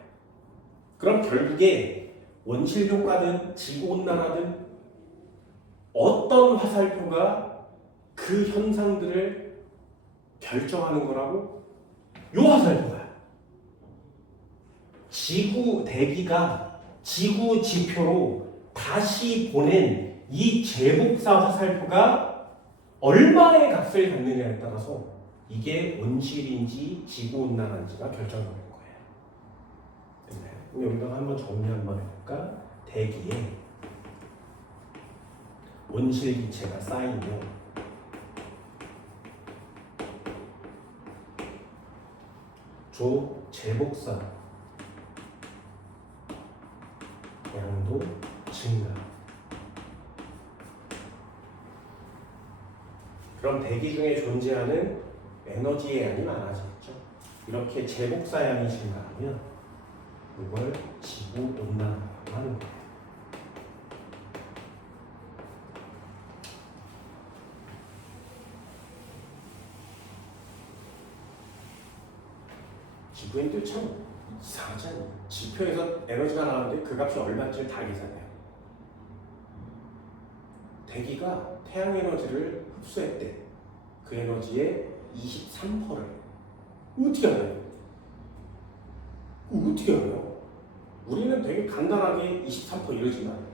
그럼 결국에 온실효과든 지구온난화든 어떤 화살표가 그 현상들을 결정하는 거라고? 요 화살표야. 지구 대기가 지구 지표로 다시 보낸 이 제복사 화살표가 얼마의 값을 갖느냐에 따라서 이게 온실인지 지구온난화인지가 결정되는 거예요. 그럼 여기다가 한번 정리 한번 해볼까? 대기에 온실기체가 쌓이면 조 제복사 양도 증가. 그럼 대기 중에 존재하는 에너지의 양이 많아지겠죠. 이렇게 제복사 양이 증가하면 이걸 지구 온난화라고 하는 거예요. 지구인들 참 이상하지 않나요? 지표에서 에너지가 나오는데 그 값이 얼마인지를 다 계산해요. 대기가 태양 에너지를 흡수했대. 그 에너지의 23%를 어떻게 알아요? 어떻게 알아요? 우리는 되게 간단하게 23% 이러지만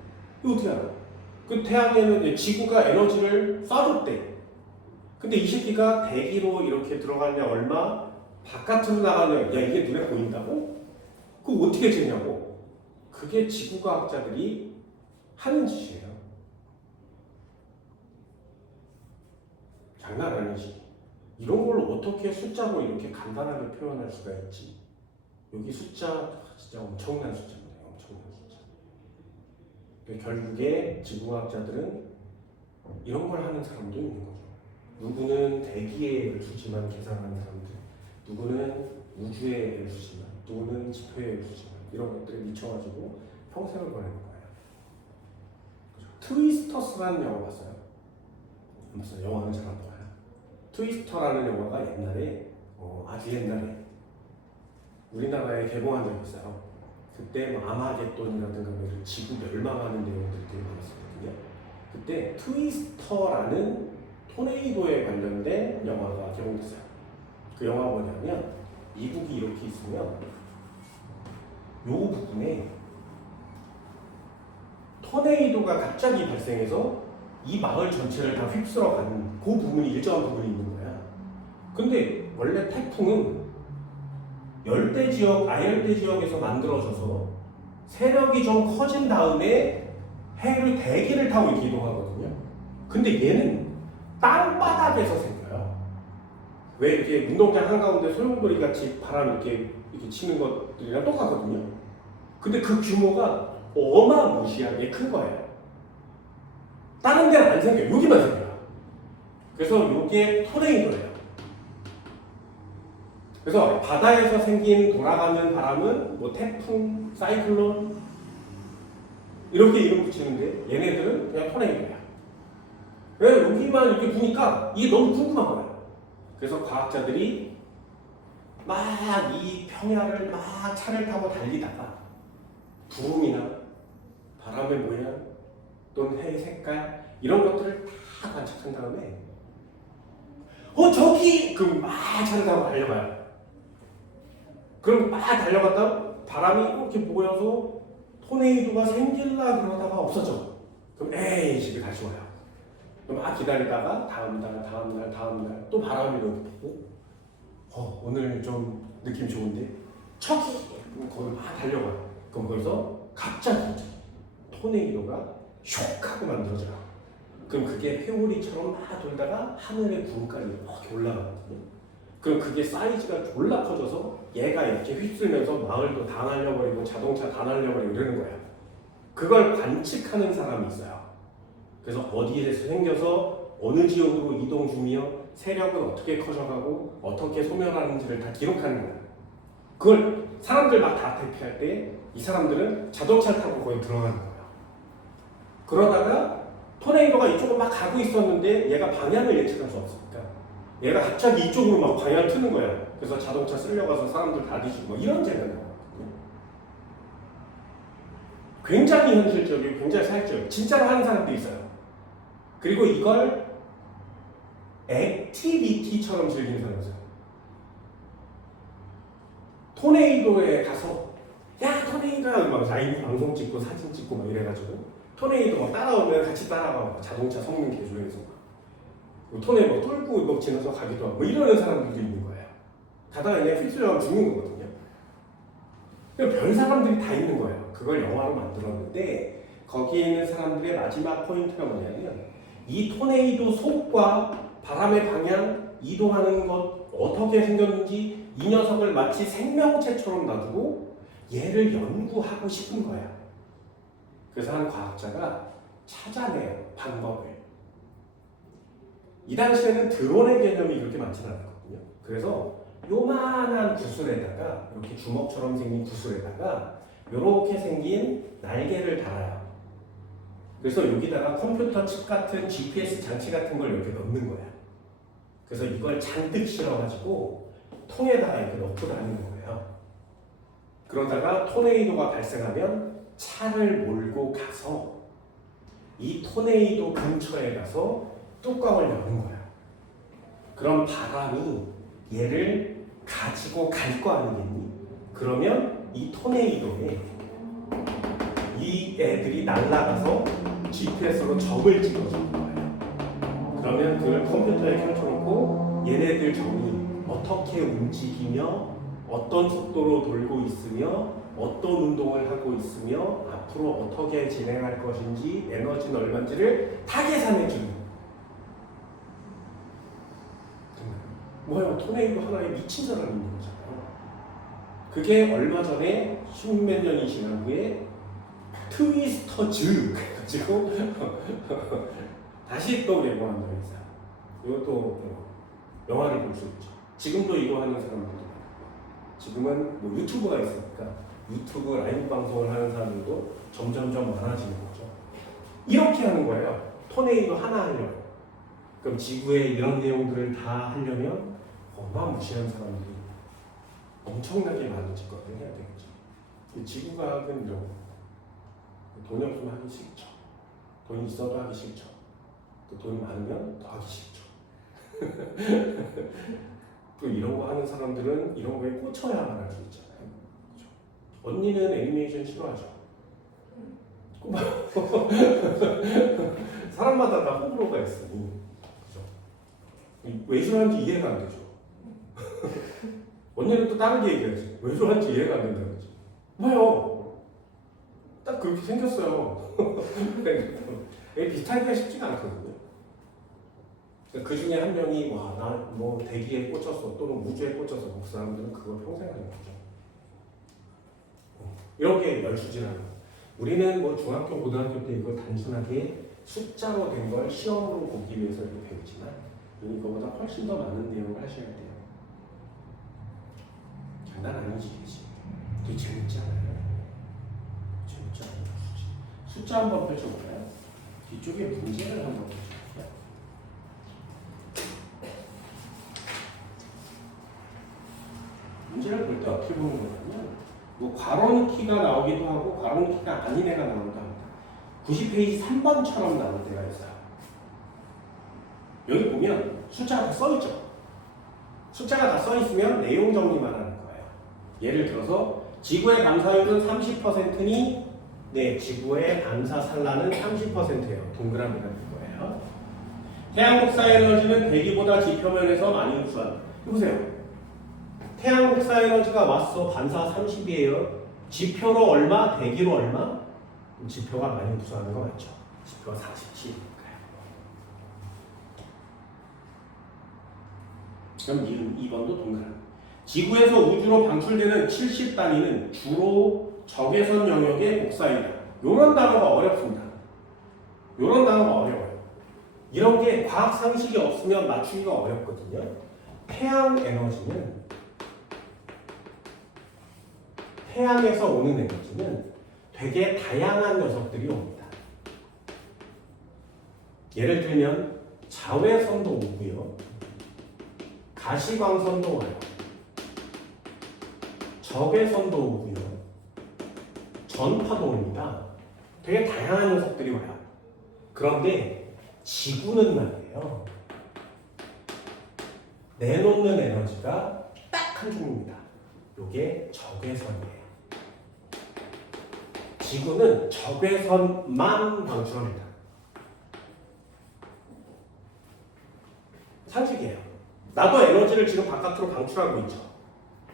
이거 어떻게 알아요? 그 태양에는 지구가 에너지를 쏴줬대. 근데 이 새끼가 대기로 이렇게 들어가냐 얼마? 바깥으로 나가냐? 야, 이게 눈에 보인다고? 그거 어떻게 재냐고? 그게 지구과학자들이 하는 짓이에요. 장난 아니지. 이런 걸 어떻게 숫자로 이렇게 간단하게 표현할 수가 있지? 여기 숫자 진짜 엄청난 숫자입니다. 엄청난 숫자. 결국에 지구과학자들은 이런 걸 하는 사람도 있는 거죠. 누구는 대기에 애를 쓰지만 계산하는 사람들, 누구는 우주에 애를 쓰지만, 누구는 지표에 애를 쓰지만 이런 것들에 미쳐가지고 평생을 보내는 거예요. 트위스터스라는 영화 봤어요? 안 봤어요? 영화는 잘 안 봐요. 트위스터라는 영화가 옛날에 아주 옛날에 우리나라에 개봉한 적이 있어요. 그때 뭐 아마겟돈이라든가 뭐 지구 멸망하는 내용들이 되게 많았거든요. 그때 트위스터라는 토네이도에 관련된 영화가 개봉됐어요. 그 영화 뭐냐면 미국이 이렇게 있으면 요 부분에 토네이도가 갑자기 발생해서 이 마을 전체를 다 휩쓸어 가는 그 부분이 일정한 부분이 있는 거야. 근데 원래 태풍은 열대 지역, 아열대 지역에서 만들어져서 세력이 좀 커진 다음에 해를 대기를 타고 이렇게 이동하거든요. 근데 얘는 땅바닥에서 생겨요. 왜 이렇게 운동장 한가운데 소용돌이 같이 바람 이렇게 치는 것들이랑 똑같거든요. 근데 그 규모가 어마무시하게 큰 거예요. 다른 데는 안 생겨요. 여기만 생겨요. 그래서 이게 토네이도예요. 그래서 바다에서 생긴 돌아가는 바람은 뭐 태풍, 사이클론 이렇게 이름 붙이는데 얘네들은 그냥 토네이도야. 왜 여기만 이렇게 보니까 이게 너무 궁금한 거야. 그래서 과학자들이 막 이 평야를 막 차를 타고 달리다가 구름이나 바람의 모양 또는 해의 색깔 이런 것들을 다 관측한 다음에 저기! 그럼 막 차를 타고 달려가요. 그럼 막 달려갔다 바람이 이렇게 모여서 토네이도가 생길라 그러다가 없어져. 그럼 에이 집에 다시 와요. 그럼 막 기다리다가 다음 날 또 바람이 이렇게 보고 오늘 좀 느낌 좋은데 저기! 그럼 거기 막 달려가요. 그럼 거기서 갑자기 토네이도가 슉 하고 만들어져요. 그럼 그게 회오리처럼 막 돌다가 하늘의 구름까지 이렇게 올라가거든요. 그럼 그게 사이즈가 졸라 커져서 얘가 이렇게 휩쓸면서 마을도 다 날려버리고 자동차 다 날려버리고 이러는 거야. 그걸 관측하는 사람이 있어요. 그래서 어디에서 생겨서 어느 지역으로 이동 중이며 세력은 어떻게 커져가고 어떻게 소멸하는지를 다 기록하는 거야. 그걸 사람들 막 다 대피할 때 이 사람들은 자동차를 타고 거기 들어가는 거야. 그러다가 토네이도가 이쪽으로 막 가고 있었는데 얘가 방향을 예측할 수 없으니까 얘가 갑자기 이쪽으로 막 방향을 트는 거야. 그래서 자동차 쓸려가서 사람들 다 뒤지고 뭐 이런 재미가 나거든요. 굉장히 현실적이고 굉장히 사실적이고 진짜로 하는 사람도 있어요. 그리고 이걸 액티비티처럼 즐기는 사람이 있어요. 토네이도에 가서 야 토네이도야 막 라이브 방송 찍고 사진 찍고 막 이래가지고 토네이도 막 따라오면 같이 따라가고 자동차 성능 개조해서 막 토네이도 막 뚫고 막 지나서 가기도 하고 뭐 이러는 사람들도 있는 거예요. 가다가 그냥 휩쓸려가면 죽는 거거든요. 별 사람들이 다 있는 거예요. 그걸 영화로 만들었는데 거기에 있는 사람들의 마지막 포인트가 뭐냐면 이 토네이도 속과 바람의 방향 이동하는 것 어떻게 생겼는지 이 녀석을 마치 생명체처럼 놔두고 얘를 연구하고 싶은 거야. 그래서 한 과학자가 찾아내요, 방법을. 이 당시에는 드론의 개념이 그렇게 많지는 않았거든요. 그래서 요만한 구슬에다가 이렇게 주먹처럼 생긴 구슬에다가 이렇게 생긴 날개를 달아요. 그래서 여기다가 컴퓨터 칩 같은 GPS 장치 같은 걸 이렇게 넣는 거야. 그래서 이걸 잔뜩 실어가지고 통에다가 이렇게 넣고 다니는 거예요. 그러다가 토네이도가 발생하면 차를 몰고 가서 이 토네이도 근처에 가서 뚜껑을 여는 거야. 그럼 바람이 얘를 가지고 갈 거 아니겠니? 그러면 이 토네이도에 이 애들이 날아가서 GPS로 적을 찍어주는 거예요. 그러면 그걸 컴퓨터에 펼쳐놓고 얘네들 적이 어떻게 움직이며 어떤 속도로 돌고 있으며 어떤 운동을 하고 있으며 앞으로 어떻게 진행할 것인지 에너지는 얼마인지를 다 계산해주는 뭐야 토네이도 하나에 미친 사람이 있는 거잖아요. 그게 얼마 전에 십몇 년이 지난 후에 트위스터즈 그래가지고 다시 또 개봉한 적이 있어요. 이것도 영화를 볼 수 있죠. 지금도 이거 하는 사람들도 많고 지금은 뭐 유튜브가 있으니까 유튜브 라이브 방송을 하는 사람들도 점점점 많아지는 거죠. 이렇게 하는 거예요. 토네이도 하나 하려고. 그럼 지구에 이런 내용들을 다 하려면 어마무시한 사람들이 엄청나게 많은 짓거리를 해야 되겠죠. 지구과학은 이런 거. 돈이 없으면 하기 싫죠. 돈이 있어도 하기 싫죠. 또 돈이 많으면 더 하기 싫죠. 또 이런 거 하는 사람들은 이런 거에 꽂혀야만 할 수 있잖아요. 그렇죠? 언니는 애니메이션 싫어하죠? 사람마다 다 호불호가 있으니 그렇죠? 왜 싫어하는지 이해가 안 되죠. 언니는 또 다르게 얘기하지. 왜 좋아하는지 이해가 안 된다고 그러지. 뭐요? 딱 그렇게 생겼어요. 비슷하기가 쉽지가 않거든요. 그 중에 한 명이 나 뭐 대기에 꽂혔어 또는 우주에 꽂혀서 그 사람들은 그걸 평생 하는 거죠. 이렇게 열수진하는 거예요. 우리는 뭐 중학교 고등학교 때 이걸 단순하게 숫자로 된 걸 시험으로 보기 위해서 이렇게 배우지만 이거보다 훨씬 더 많은 내용을 하셔야 돼요. 장난 아니지, 그치? 되게 재밌지 않아요? 재밌지 않아요? 숫자 한번 펼쳐볼까요? 뒤쪽에 문제를 한번 펼쳐볼까요? 문제를 볼 때 어떻게 보는 거냐면 뭐 괄호키가 나오기도 하고 괄호키가 아닌 애가 나오기도 합니다. 90페이지 3번처럼 나올 때가 있어요. 여기 보면 숫자가 다 써있죠? 숫자가 다 써있으면 내용 정리만 하는 거예요. 예를 들어서 지구의 감사율은 30%니 네, 지구의 감사 산란은 30%예요. 동그라미가 될 거예요. 태양 복사 에너지는 대기보다 지표면에서 많이 흡수한다. 보세요. 태양 복사 에너지가 왔어. 반사 30이에요. 지표로 얼마? 대기로 얼마? 지표가 많이 흡수하는 거 맞죠? 지표가 47이니까요. 그럼 2번도 동그라미. 지구에서 우주로 방출되는 70단위는 주로 적외선 영역의 복사이다. 이런 단어가 어렵습니다. 이런 단어가 어려워요. 이런 게 과학 상식이 없으면 맞추기가 어렵거든요. 태양 에너지는 태양에서 오는 에너지는 되게 다양한 녀석들이 옵니다. 예를 들면 자외선도 오고요. 가시광선도 와요. 적외선도 오고요. 전파도 옵니다. 되게 다양한 녀석들이 와요. 그런데 지구는 말이에요. 내놓는 에너지가 딱 한 종입니다. 이게 적외선이에요. 지구는 적외선만 방출합니다. 상식이에요. 나도 에너지를 지금 바깥으로 방출하고 있죠.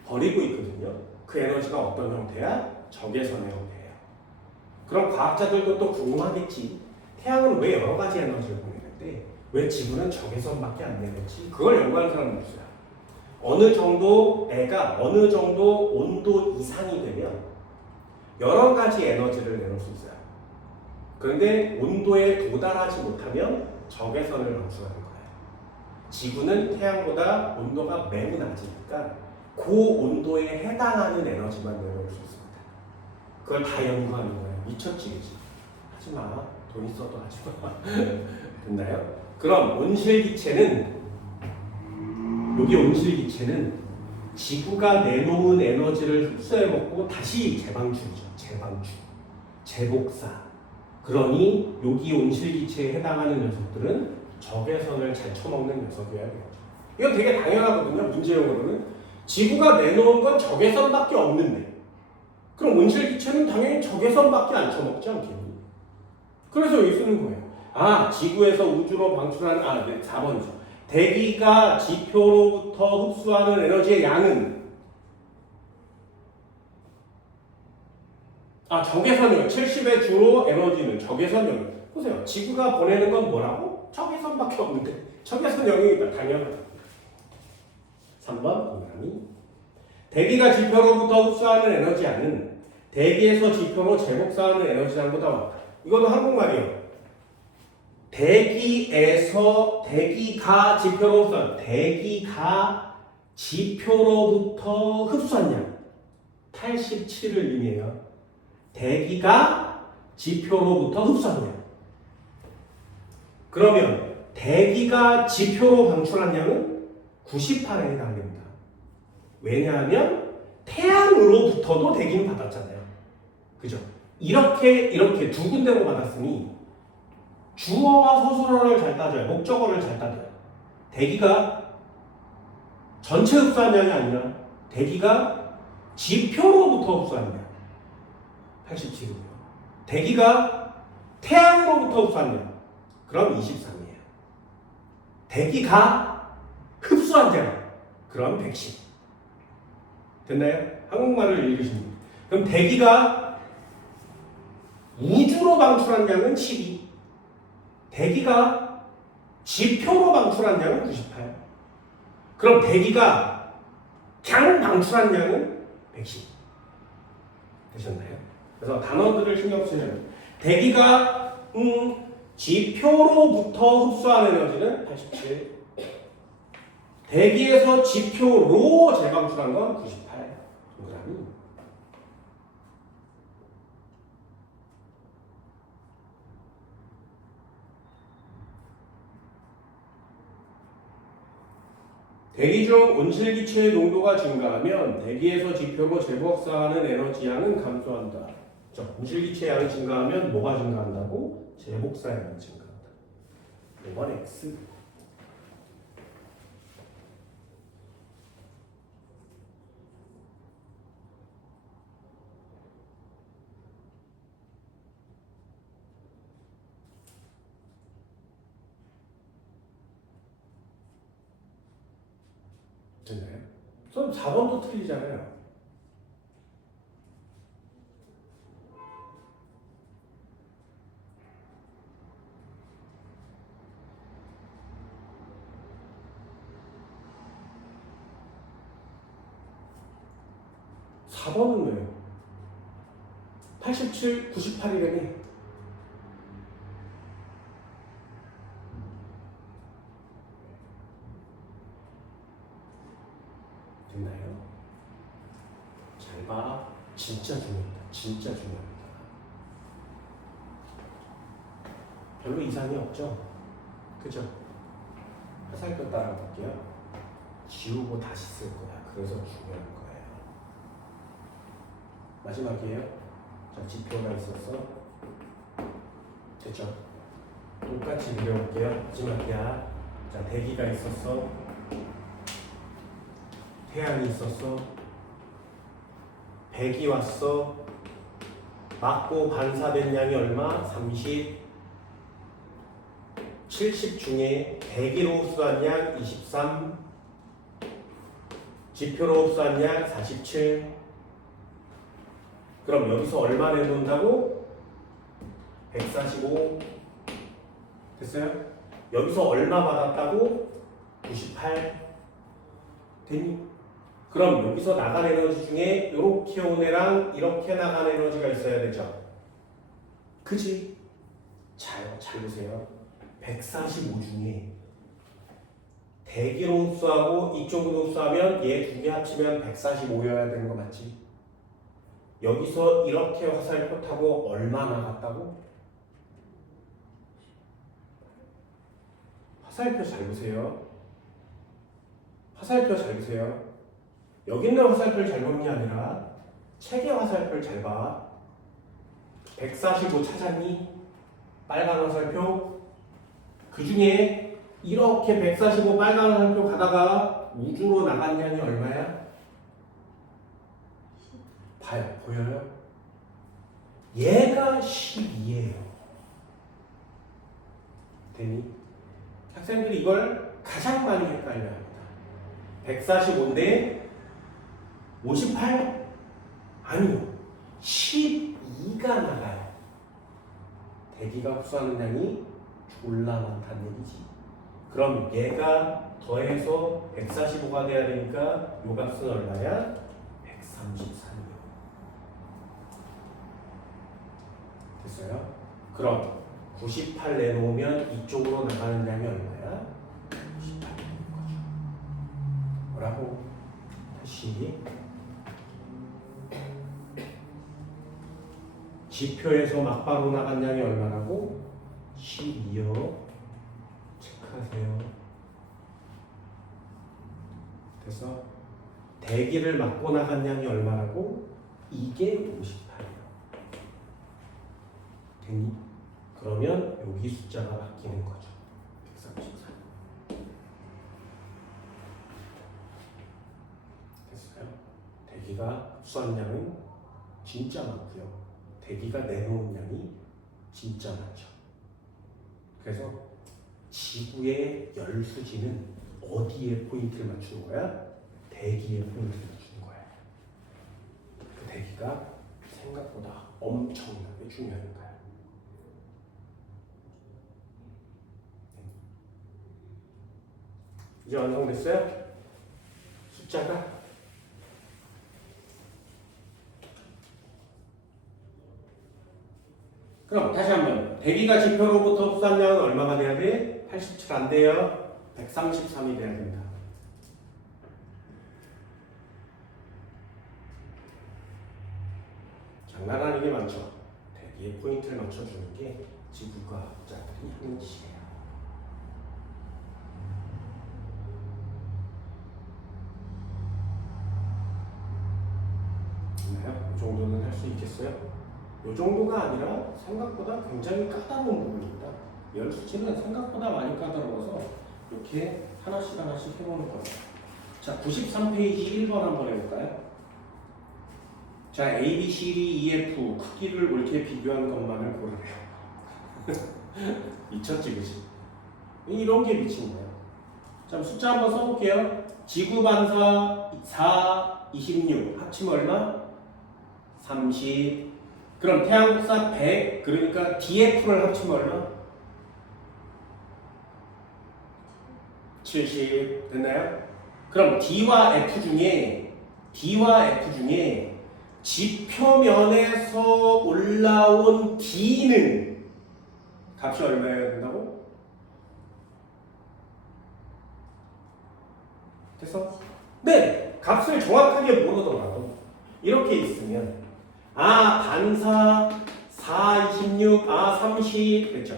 버리고 있거든요. 그 에너지가 어떤 형태야? 적외선의 형태예요. 그럼 과학자들도 또 궁금하겠지. 태양은 왜 여러 가지 에너지를 보내는데 왜 지구는 적외선밖에 안 내는지 그걸 연구하는 사람은 없어요. 어느 정도 애가 어느 정도 온도 이상이 되면 여러 가지 에너지를 내놓을 수 있어요. 그런데 온도에 도달하지 못하면 적외선을 방출하는 거예요. 지구는 태양보다 온도가 매우 낮으니까 그 온도에 해당하는 에너지만 내놓을 수 있습니다. 그걸 다 연구하는 거예요. 미쳤지, 그치? 하지 마. 돈 있어도 하지 마. 됐나요? 그럼 온실기체는 여기 온실기체는 지구가 내놓은 에너지를 흡수해 먹고 다시 재방출이죠. 재방출. 재복사. 그러니 여기 온실기체에 해당하는 녀석들은 적외선을 잘 쳐먹는 녀석이어야 돼요. 이건 되게 당연하거든요. 문제용으로는. 지구가 내놓은 건 적외선밖에 없는데 그럼 온실기체는 당연히 적외선밖에 안 쳐먹지 않겠니? 그래서 여기 쓰는 거예요. 아, 지구에서 우주로 방출한, 네, 4번이죠. 대기가 지표로부터 흡수하는 에너지의 양은 적외선이요. 70의 주로 에너지는 적외선형. 보세요. 지구가 보내는 건 뭐라고? 적외선밖에 없는데 적외선형이니까 당연하다. 3번 동그라미. 대기가 지표로부터 흡수하는 에너지 양은 대기에서 지표로 재복사하는 에너지 양보다 많다. 이것도 한국말이에요. 대기가 지표로부터 흡수한 양 87을 의미해요. 대기가 지표로부터 흡수한 양. 그러면 대기가 지표로 방출한 양은 98에 해당됩니다. 왜냐하면 태양으로부터도 대기는 받았잖아요. 그죠? 이렇게 두 군데로 받았으니 주어와 서술어를 잘 따져요. 목적어를 잘 따져요. 대기가 전체 흡수한 양이 아니라 대기가 지표로부터 흡수한 양 87이고요. 대기가 태양으로부터 흡수한 양 그럼 23이에요. 대기가 흡수한 양 그럼 110. 됐나요? 한국말을 읽으십니다. 그럼 대기가 우주로 방출한 양은 12. 대기가 지표로 방출한 양은 98. 그럼 대기가 그냥 방출한 양은 110. 되셨나요? 그래서 단어들을 신경 쓰면 대기가 지표로부터 흡수한 에너지는 87. 대기에서 지표로 재방출한 건 98. 동그라미. 대기 중 온실기체의 농도가 증가하면 대기에서 지표로 재복사하는 에너지 양은 감소한다. 온실기체 양이 증가하면 뭐가 증가한다고? 재복사 양이 증가한다. 5번 X. 됐나요? 그럼 4번도 틀리잖아요. (4번은) 왜요? 87, 98이라니. 됐나요? 잘 봐. 진짜 중요합니다. 진짜 중요합니다. 별로 이상이 없죠? 그죠? 화살표 따라 볼게요. 지우고 다시 쓸 거야. 그래서 중요한 거예요. 마지막이에요. 자, 지표가 있었어. 됐죠? 똑같이 그려볼게요. 마지막이야. 자, 대기가 있었어. 태양이 있었어. 백이 왔어. 맞고 반사된 양이 얼마? 30. 70 중에 대기로 흡수한 양 23. 지표로 흡수한 양 47. 그럼 여기서 얼마 내놓는다고? 145. 됐어요? 여기서 얼마 받았다고? 98. 됐니? 그럼 여기서 나간 에너지 중에 이렇게 온 애랑 이렇게 나간 에너지가 있어야 되죠? 그지? 잘 보세요. 145 중에 대기로 흡수하고 이쪽으로 흡수하면 얘 두 개 합치면 145여야 되는 거 맞지? 여기서 이렇게 화살표 타고 얼마 나갔다고? 화살표 잘 보세요. 화살표 잘 보세요. 여기 있는 화살표를 잘 보는 게 아니라 책의 화살표를 잘 봐. 145 찾았니? 빨간 화살표. 그 중에 이렇게 145 빨간 화살표 가다가 우주로 나간 양이 얼마야? 봐요. 보여요? 얘가 12예요. 됐니? 학생들이 이걸 가장 많이 헷갈려 합니다. 145인데 58? 아니요. 12가 나가요. 대기가 흡수하는 양이 졸라 많다는 얘기지. 그럼 얘가 더해서 145가 돼야 되니까 요 값은 얼마야? 133이요. 됐어요? 그럼 98 내놓으면 이쪽으로 나가는 양이 얼마야? 98이 되는 거죠. 뭐라고? 다시 지표에서 막바로 나간 양이 얼마라고? 12요. 체크하세요. 그래서 대기를 막고 나간 양이 얼마라고? 이게 58이요. 됐니? 그러면 여기 숫자가 바뀌는 거죠. 134. 됐어요? 대기가 흡수한 양은 진짜 많고요. 대기가 내놓은 양이 진짜 많죠. 그래서 지구의 열수지는 어디에 포인트를 맞추는 거야? 대기에 포인트를 맞추는 거야. 그 대기가 생각보다 엄청나게 중요하니까요. 이제 완성됐어요? 숫자가 그럼 다시 한번 대기가 지표로부터 흡수한 양은 얼마가 돼야 돼? 87 안 돼요. 133이 돼야 된다. 장난 아니게 많죠. 대기에 포인트를 맞춰주는 게 지구과학자들이 하는 짓이에요. 있나요? 이 정도는 할 수 있겠어요? 이 정도가 아니라 생각보다 굉장히 까다로운 부분입니다. 열수치는 생각보다 많이 까다로워서 이렇게 하나씩 해보는 거예요. 자, 93페이지 1번 한번 해볼까요? 자, A, B, C, D, E, F 크기를 옳게 비교한 것만을 고르래요. 미쳤지, 그치? 이런 게 미친 거예요. 자, 숫자 한번 써볼게요. 지구 반사 4, 26 합치면 얼마? 30. 그럼 태양 복사 100, 그러니까 DF를 합치면 얼마? 70. 됐나요? 그럼 D와 F 중에 지표면에서 올라온 D는 값이 얼마여야 된다고? 됐어? 네! 값을 정확하게 모르더라도 이렇게 있으면 반사 4, 26, 30 됐죠?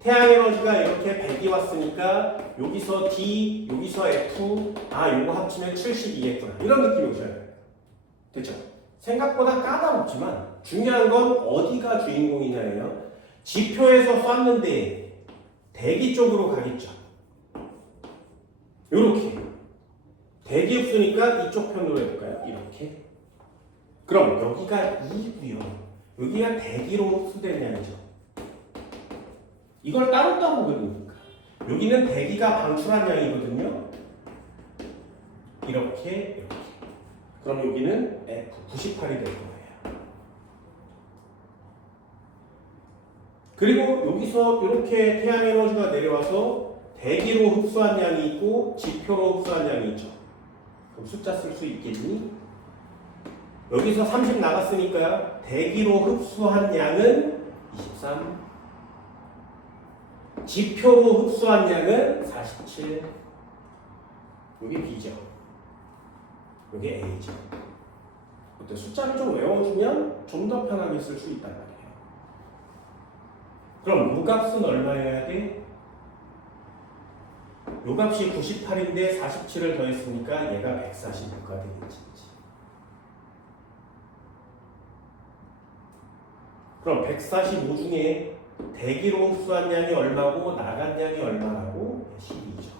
태양 에너지가 이렇게 100이 왔으니까 여기서 D, 여기서 F 요거 합치면 72 했구나 이런 느낌이 오셔야 돼요. 됐죠? 생각보다 까다롭지만 중요한 건 어디가 주인공이냐예요. 지표에서 쐈는데 대기 쪽으로 가겠죠. 요렇게 대기 흡수니까 이쪽 편으로 해볼까요? 이렇게. 그럼 여기가 2고요. 여기가 대기로 흡수된 양이죠. 이걸 따로따로 그리니까 여기는 대기가 방출한 양이거든요. 이렇게. 그럼 여기는 F98이 될 거예요. 그리고 여기서 이렇게 태양 에너지가 내려와서 대기로 흡수한 양이 있고 지표로 흡수한 양이 있죠. 그럼 숫자 쓸 수 있겠니? 여기서 30 나갔으니까 대기로 흡수한 양은 23, 지표로 흡수한 양은 47. 여기 B죠. 여기 A죠. 어때? 숫자를 좀 외워주면 좀 더 편하게 쓸 수 있단 말이에요. 그럼 무값은 얼마여야 돼? 요 값이 98인데 47을 더했으니까 얘가 145가 되겠지. 그럼 145 중에 대기로 흡수한 양이 얼마고 나간 양이 얼마라고? 12죠.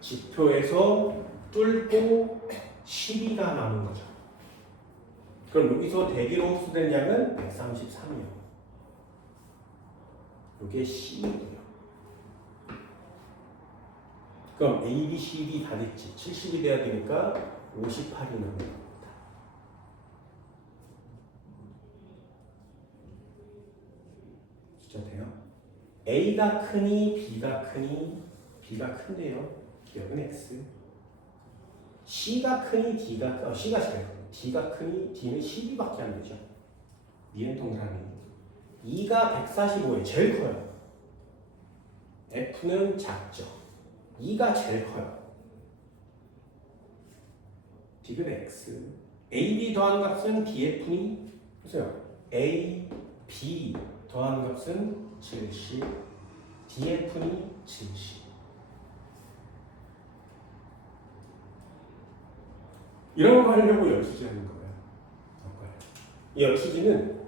지표에서 뚫고 12가 남은 거죠. 그럼 여기서 대기로 흡수된 양은 133이요. 이게 C이고요. 그럼 A, B, C, D 다 됐지. 70이 돼야 되니까 58이 남는 겁니다. 숫자 돼요? A가 크니 B가 크니? B가 큰데요. 여기는 X. C가 크니 D가 C가 제일 커요. D가 크니 D는 12밖에 안 되죠. 미은 동그라미. E가 145에 제일 커요. F는 작죠. E가 제일 커요. D는 X. AB 더한 값은 DF니? 보세요. A, B 더한 값은 70. DF니 70. 이런 거 하려고 열수지 하는 거예요. 이 열수지는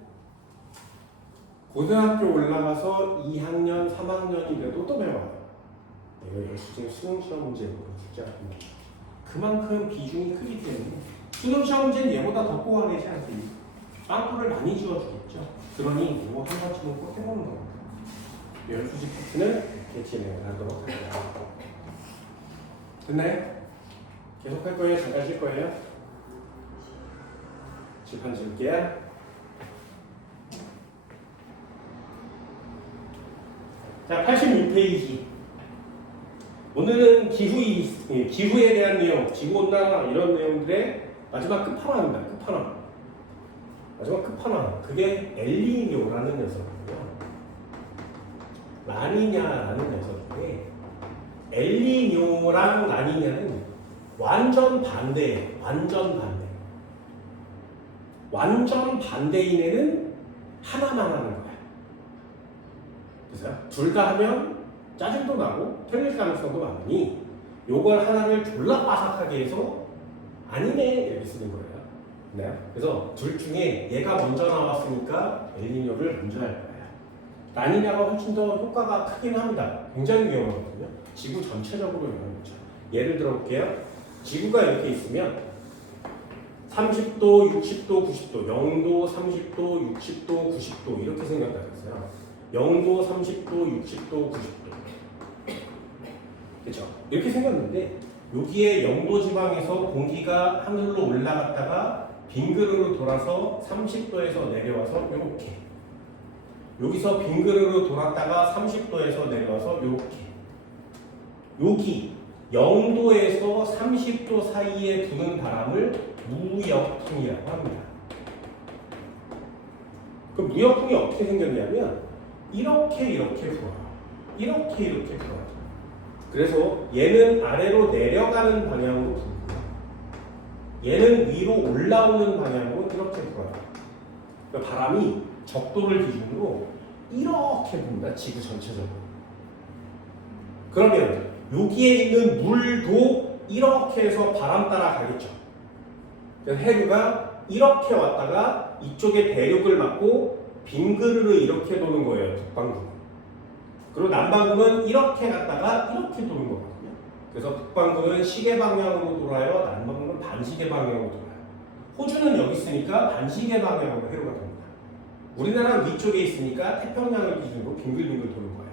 고등학교 올라가서 2학년, 3학년이 돼도 또 배워요. 이거 열수지 수능 시험 문제로 출제합니다. 그만큼 비중이 크기 때문에 수능 시험 문제는 얘보다 더 뽑아내셔야지. 빵꾸를 많이 지워주겠죠. 그러니 이거 한 번쯤은 꼭 해보는 겁니다. 열수지 파트는 이렇게 진행을 하도록 합니다. 됐나요? 계속 할 거예요? 잠깐 쉴 거예요? 칠판 지울게요. 자, 86페이지. 오늘은 기후에 대한 내용, 지구온난화 이런 내용들의 마지막 끝판왕입니다. 끝판왕. 마지막 끝판왕. 그게 엘니뇨라는 녀석이고요. 라니냐라는 녀석인데 엘니뇨랑 라니냐는 완전 반대예요. 완전 반대인 애는 하나만 하는 거야. 그래서 둘 다 하면 짜증도 나고 틀릴 가능성도 많으니 요걸 하나를 졸라 빠삭하게 해서 아니네 이렇게 쓰는 거예요. 네? 그래서 둘 중에 얘가 먼저 나왔으니까 엘니뇨를 먼저 할 거예요. 라니냐가 훨씬 더 효과가 크긴 합니다. 굉장히 위험하거든요. 지구 전체적으로 영향을 줘요. 예를 들어 볼게요. 지구가 이렇게 있으면 30도, 60도, 90도, 0도, 30도, 60도, 90도 이렇게 생겼다 그랬어요. 0도, 30도, 60도, 90도. 그렇죠? 이렇게 생겼는데 여기에 영도 지방에서 공기가 하늘로 올라갔다가 빙그르르 돌아서 30도에서 내려와서 이렇게. 여기서 빙그르르 돌았다가 30도에서 내려와서 이렇게. 여기 0도에서 30도 사이에 부는 바람을 무역풍이라고 합니다. 그 무역풍이 어떻게 생겼냐면 이렇게 불어요. 이렇게 불어요. 그래서 얘는 아래로 내려가는 방향으로 불고요. 얘는 위로 올라오는 방향으로 이렇게 불어요. 그러니까 바람이 적도를 기준으로 이렇게 붑니다. 지구 전체적으로. 그러면 여기에 있는 물도 이렇게 해서 바람 따라 가겠죠. 그래서 해류가 이렇게 왔다가 이쪽에 대륙을 맞고 빙그르르 이렇게 도는 거예요. 북반구. 그리고 남반구는 이렇게 갔다가 이렇게 도는 거거든요. 그래서 북반구는 시계 방향으로 돌아요. 남반구는 반시계 방향으로 돌아요. 호주는 여기 있으니까 반시계 방향으로 회로가 돕니다. 우리나라는 위쪽에 있으니까 태평양을 기준으로 빙글빙글 도는 거예요.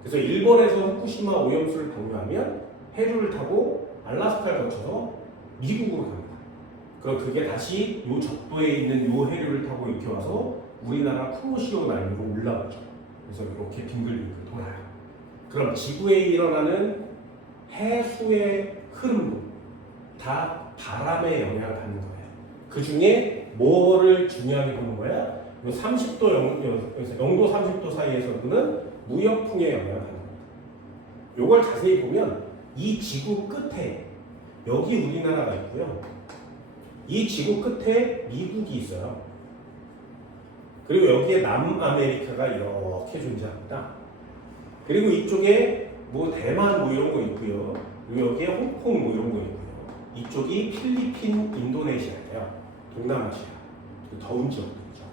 그래서 일본에서 후쿠시마 오염수를 방류하면 해류를 타고 알라스카를 거쳐서 미국으로 갑니다. 그럼 그게 다시 요 적도에 있는 요 해류를 타고 이렇게 와서 우리나라 쿠로시오 난이로 올라오죠. 그래서 이렇게 빙글빙글 돌아요. 그럼 지구에 일어나는 해수의 흐름도 다 바람의 영향을 받는 거예요. 그 중에 뭐를 중요하게 보는 거야? 요 30도 0도 30도 사이에서 부는 무역풍의 영향을 받는 겁니다. 요걸 자세히 보면 이 지구 끝에 여기 우리나라가 있고요. 이 지구 끝에 미국이 있어요. 그리고 여기에 남아메리카가 이렇게 존재합니다. 그리고 이쪽에 뭐 대만 뭐 이런 거 있고요. 그리고 여기에 홍콩 뭐 이런 거 있고요. 이쪽이 필리핀, 인도네시아예요. 동남아시아. 더운 지역들이죠.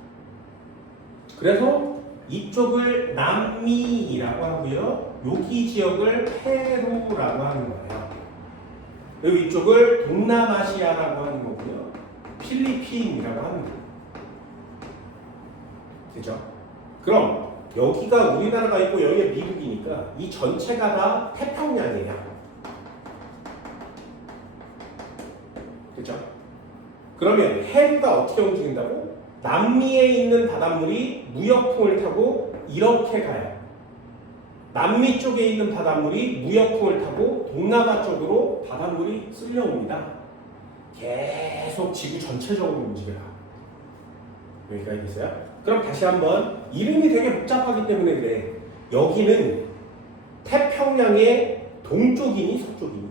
그래서 이쪽을 남미라고 하고요. 여기 지역을 페루라고 하는 거예요. 그리고 이쪽을 동남아시아라고 하는 거고요. 필리핀이라고 하는 거예요. 그죠? 그럼 여기가 우리나라가 있고 여기가 미국이니까 이 전체가 다 태평양이에요. 그죠? 그러면 해류가 어떻게 움직인다고? 남미에 있는 바닷물이 무역풍을 타고 이렇게 가요. 남미 쪽에 있는 바닷물이 무역풍을 타고 동남아 쪽으로 바닷물이 쓸려옵니다. 계속 지구 전체적으로 움직여요. 여기까지 됐어요? 그럼 다시 한번 이름이 되게 복잡하기 때문에 그래. 여기는 태평양의 동쪽이니 서쪽이니?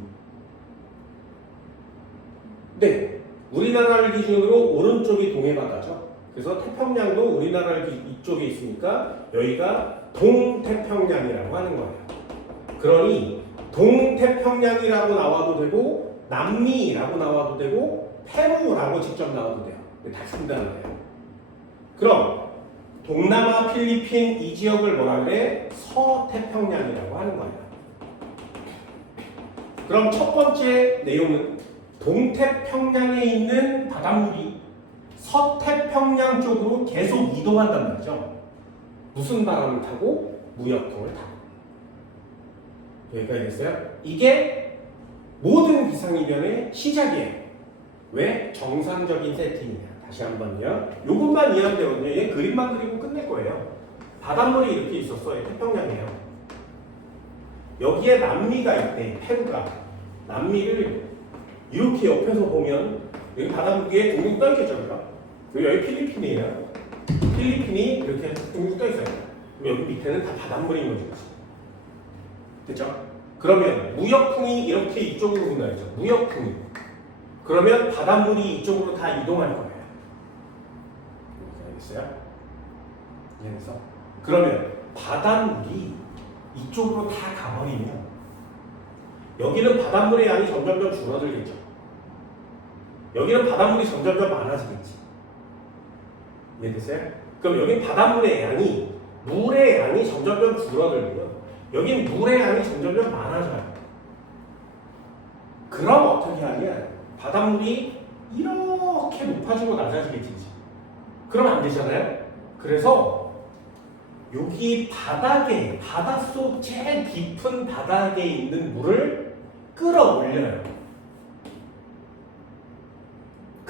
네, 우리나라를 기준으로 오른쪽이 동해바다죠. 그래서 태평양도 우리나라를 이쪽에 있으니까 여기가 동태평양이라고 하는 거예요. 그러니 동태평양이라고 나와도 되고 남미라고 나와도 되고 페루라고 직접 나와도 돼요. 다 쓴다는 거예요. 그럼 동남아, 필리핀 이 지역을 뭐라 그래? 서태평양이라고 하는 거예요. 그럼 첫 번째 내용은 동태평양에 있는 바닷물이 서태평양 쪽으로 계속 이동한단 말이죠. 무슨 바람을 타고? 무역풍을 타고. 여기까지 됐어요? 이게 모든 기상이변의 시작이에요. 왜? 정상적인 세팅이에요. 다시 한번요. 요것만 이해하면 되거든요. 얘 그림만 그리고 끝낼 거예요. 바닷물이 이렇게 있었어요. 태평양이에요. 여기에 남미가 있대. 페루가. 남미를 이렇게 옆에서 보면 여기 바닷물 위에 둥둥 떠있겠죠. 그리고 여기 필리핀이에요. 필리핀이 이렇게 둥둥 떠있어요. 그럼 여기 밑에는 다 바닷물인 거죠. 됐죠? 그러면 무역풍이 이렇게 이쪽으로 분다 했죠. 무역풍이. 그러면 바닷물이 이쪽으로 다 이동할 거예요. 알겠어요? 이해해서? 그러면 바닷물이 이쪽으로 다 가버리면 여기는 바닷물의 양이 점점점 줄어들겠죠. 여기는 바닷물이 점점점 많아지겠지. 이해됐어요? 그럼 여기 바닷물의 양이 물의 양이 점점점 줄어들고요. 여긴 물의 양이 점점점 많아져요. 그럼 어떻게 하냐? 바닷물이 이렇게 높아지고 낮아지겠지. 그러면 안 되잖아요? 그래서 여기 바닥에, 바닷속 제일 깊은 바닥에 있는 물을 끌어올려요.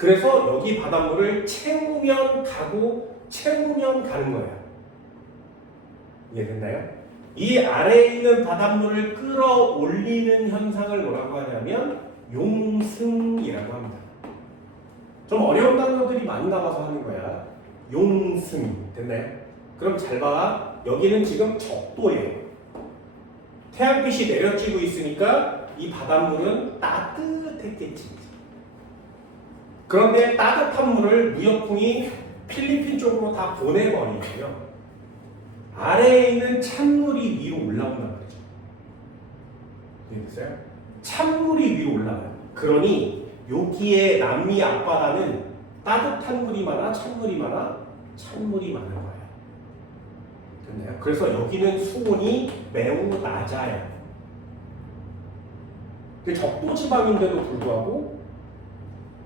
그래서 여기 바닷물을 채우면 가고 채우면 가는 거예요. 이해됐나요? 이 아래에 있는 바닷물을 끌어올리는 현상을 뭐라고 하냐면 용승이라고 합니다. 좀 어려운 단어들이 많이 나와서 하는 거야. 용승. 됐나요? 그럼 잘 봐. 여기는 지금 적도예요. 태양빛이 내려지고 있으니까 이 바닷물은 따뜻했겠지. 그런데 따뜻한 물을 무역풍이 필리핀 쪽으로 다 보내버리고요. 아래에 있는 찬물이 위로 올라온다는 거죠. 이해됐어요? 찬물이 위로 올라가요. 그러니 여기에 남미 앞바다는 따뜻한 물이 많아, 찬물이 많아, 찬물이 많은 거예요. 됐나요? 그래서 여기는 수온이 매우 낮아요. 적도 지방인데도 불구하고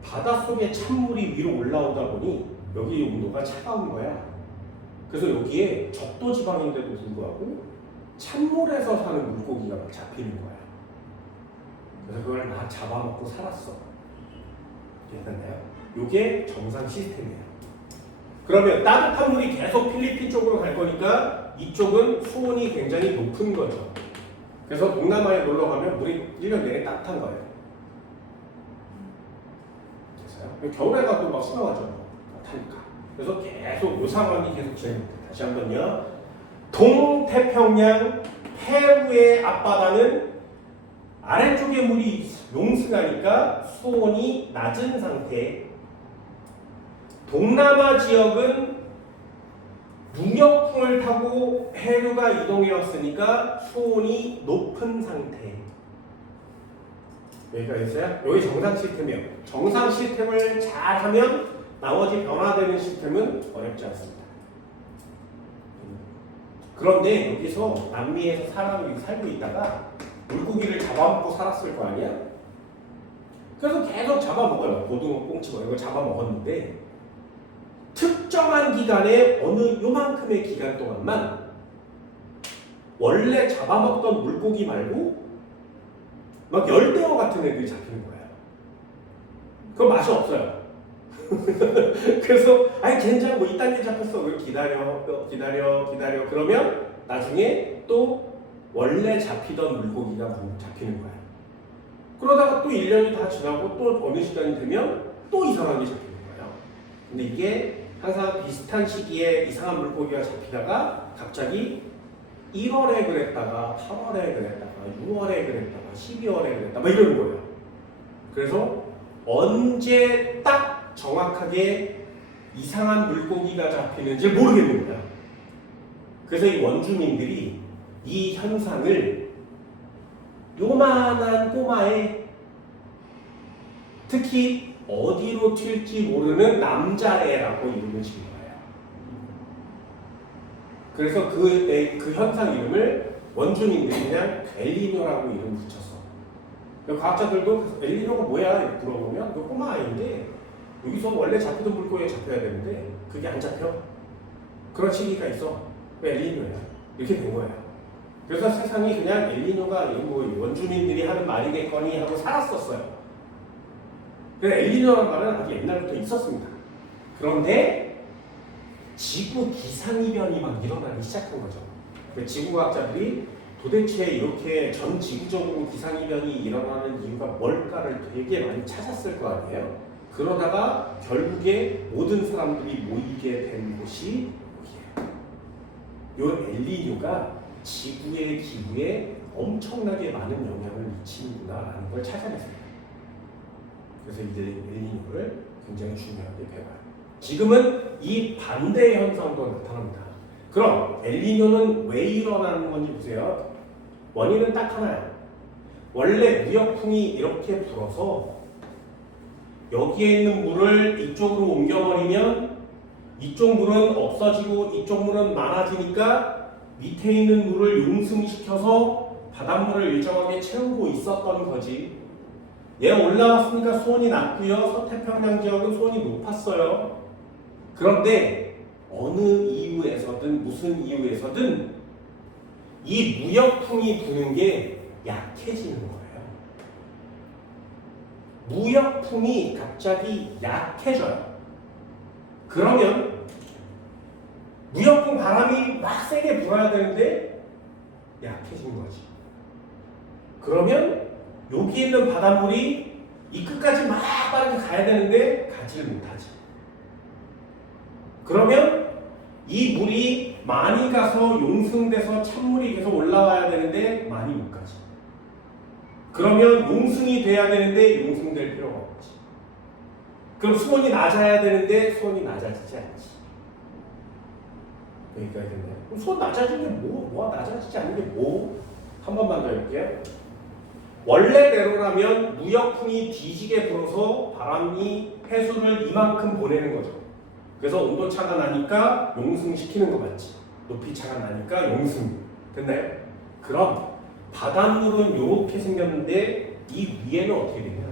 바닷속에 찬물이 위로 올라오다 보니 여기 온도가 차가운 거야. 그래서 여기에 적도 지방인데도 불구하고 찬물에서 사는 물고기가 막 잡히는 거야. 그래서 그걸 막 잡아먹고 살았어. 괜찮나요? 이게 정상 시스템이에요. 그러면 따뜻한 물이 계속 필리핀 쪽으로 갈 거니까 이쪽은 수온이 굉장히 높은 거죠. 그래서 동남아에 놀러 가면 물이 1년 내내 따뜻한 거예요. 그래서요. 겨울에 가도 막 수영하죠. 타니까. 그래서 계속 이 상황이 계속 진행됩니다. 다시 한번요. 동태평양 페루의 앞바다는 아래쪽에 물이 용승하니까 수온이 낮은 상태. 동남아 지역은 북역풍을 타고 해류가 이동해 왔으니까 수온이 높은 상태. 여기까지 있어요? 여기 정상 시스템이에요. 정상 시스템을 잘 하면 나머지 변화되는 시스템은 어렵지 않습니다. 그런데 여기서 남미에서 사람이 살고 있다가 물고기를 잡아먹고 살았을 거 아니야? 그래서 계속 잡아먹어요. 고등어, 꽁치 뭐 이거 잡아먹었는데 특정한 기간에 어느 요만큼의 기간 동안만 원래 잡아먹던 물고기 말고 막 열대어 같은 애들이 잡히는 거예요. 그건 맛이 없어요. 그래서 아니 젠장 뭐 이딴 게 잡혔어. 왜 기다려 그러면 나중에 또 원래 잡히던 물고기가 잡히는 거예요. 그러다가 또 1년이 다 지나고 또 어느 시간이 되면 또 이상한 게 잡히는 거예요. 근데 이게 항상 비슷한 시기에 이상한 물고기가 잡히다가 갑자기 1월에 그랬다가 8월에 그랬다가 6월에 그랬다가 12월에 그랬다가 막 이러는 거예요. 그래서 언제 딱 정확하게 이상한 물고기가 잡히는지 모르겠는 거야. 그래서 이 원주민들이 이 현상을 요만한 꼬마에 특히 어디로 튈지 모르는 남자애라고 이름을 지은 거예요. 그래서 그 현상 이름을 원주민들이 그냥 엘니뇨라고 이름 붙였어. 과학자들도 엘니뇨가 뭐야? 이렇게 물어보면 그 꼬마 아이인데 여기서 원래 잡히던 물고기에 잡혀야 되는데 그게 안 잡혀. 그런 시기가 있어. 왜 엘니뇨야? 이렇게 된 거예요. 그래서 세상이 그냥 엘니뇨가 뭐 원주민들이 하는 말이겠거니 하고 살았었어요. 그래서 엘니뇨라는 말은 아주 옛날부터 있었습니다. 그런데 지구 기상이변이 막 일어나기 시작한 거죠. 지구과학자들이 도대체 이렇게 전 지구적으로 기상이변이 일어나는 이유가 뭘까를 되게 많이 찾았을 거 아니에요. 그러다가 결국에 모든 사람들이 모이게 된 곳이 여기예요. 이 엘니뇨가 지구의 기후에 엄청나게 많은 영향을 미치는구나라는 걸 찾아냈습니다. 그래서 이제 엘니뇨를 굉장히 중요하게 배워요. 지금은 이 반대 현상도 나타납니다. 그럼 엘니뇨는 왜 일어나는 건지 보세요. 원인은 딱 하나예요. 원래 무역풍이 이렇게 불어서 여기에 있는 물을 이쪽으로 옮겨버리면 이쪽 물은 없어지고 이쪽 물은 많아지니까 밑에 있는 물을 용승시켜서 바닷물을 일정하게 채우고 있었던 거지. 얘가 올라왔으니까 수온이 낮고요. 서태평양 지역은 수온이 높았어요. 그런데 어느 이유에서든 무슨 이유에서든 이 무역풍이 부는 게 약해지는 거예요. 무역풍이 갑자기 약해져요. 그러면 무역풍 바람이 막 세게 불어야 되는데 약해진 거지. 그러면 여기 있는 바닷물이 이 끝까지 막 빠르게 가야 되는데 가지를 못하지. 그러면 이 물이 많이 가서 용승돼서 찬물이 계속 올라와야 되는데 많이 못 가지. 그러면 용승이 돼야 되는데 용승될 필요가 없지. 그럼 수온이 낮아야 되는데 수온이 낮아지지 않지. 여기까지 됐나요? 그럼 수온 낮아지는 게 뭐가 낮아지지 않는 게 뭐? 한 번만 더 해볼게요. 원래대로라면 무역풍이 뒤지게 불어서 바람이 해수를 이만큼 보내는 거죠. 그래서 온도차가 나니까 용승시키는 거 맞지? 높이차가 나니까 용승. 됐나요? 그럼 바닷물은 이렇게 생겼는데 이 위에는 어떻게 되냐?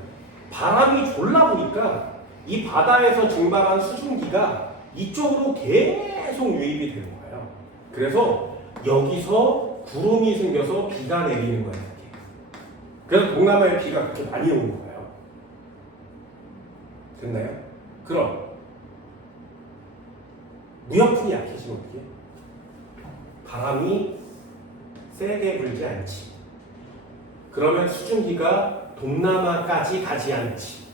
바람이 졸라 부니까 이 바다에서 증발한 수증기가 이쪽으로 계속 유입이 되는 거예요. 그래서 여기서 구름이 생겨서 비가 내리는 거예요. 그래서 동남아에 비가 그렇게 많이 오는 거예요. 됐나요? 그럼 무역풍이 약해지면 어떻게? 바람이 세게 불지 않지. 그러면 수증기가 동남아까지 가지 않지.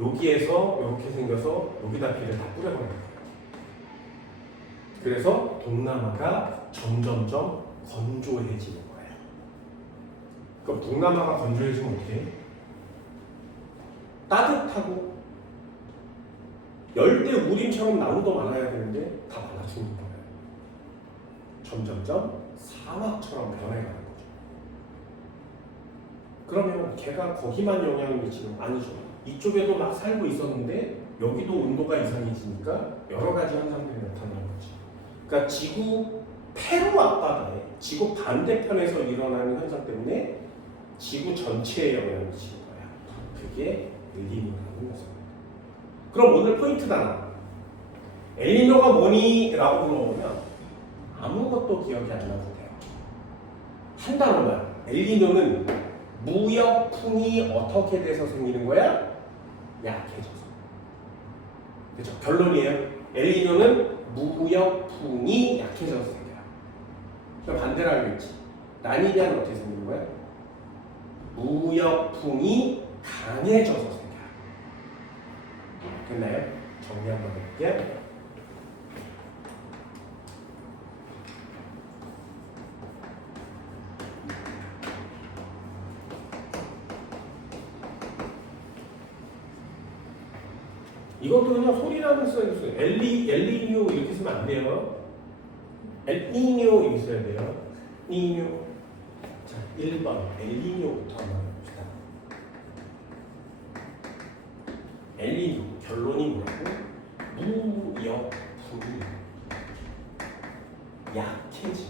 여기에서 이렇게 생겨서 여기다 비를 다 뿌려버리는 거예요. 그래서 동남아가 점점점 건조해지는 거예요. 그럼 동남아가 건조해지면 어떻게 해? 따뜻하고 열대 우림처럼 나무도 많아야 되는데 다 말라 죽는 거예요. 점점점 사막처럼 변해가는 거죠. 그러면 걔가 거기만 영향을 미치는 거 아니죠. 이쪽에도 막 살고 있었는데 여기도 온도가 이상해지니까 여러 가지 현상들이 나타나는 거지. 그러니까 지구 페루 앞바다에 지구 반대편에서 일어나는 현상 때문에 지구 전체에 영향을 미치는 거야. 그게 엘니뇨라는 현상입니다. 그럼 오늘 포인트 하나. 엘니뇨가 뭐니? 라고 물어보면 아무것도 기억이 안 나도 돼요. 한 단어만. 엘니뇨는 무역풍이 어떻게 돼서 생기는 거야? 약해져서. 그렇죠? 결론이에요. 엘니뇨는 무역풍이 약해져서 생겨요. 그럼 반대로 알겠지. 라니냐는 어떻게 생기는 거야? 무역풍이 강해져서 생겨요. 됐나요? 정리 한번 해볼게요. 이것도 그냥 소리라는 써있어요. 엘니뇨 이렇게 쓰면 안 돼요. 엘니뇨 이렇게 써야 돼요. 니뇨. 자, 1번 엘니뇨부터 한번 해봅시다. 엘니뇨 결론이 뭐라고? 무역풍이 약해짐.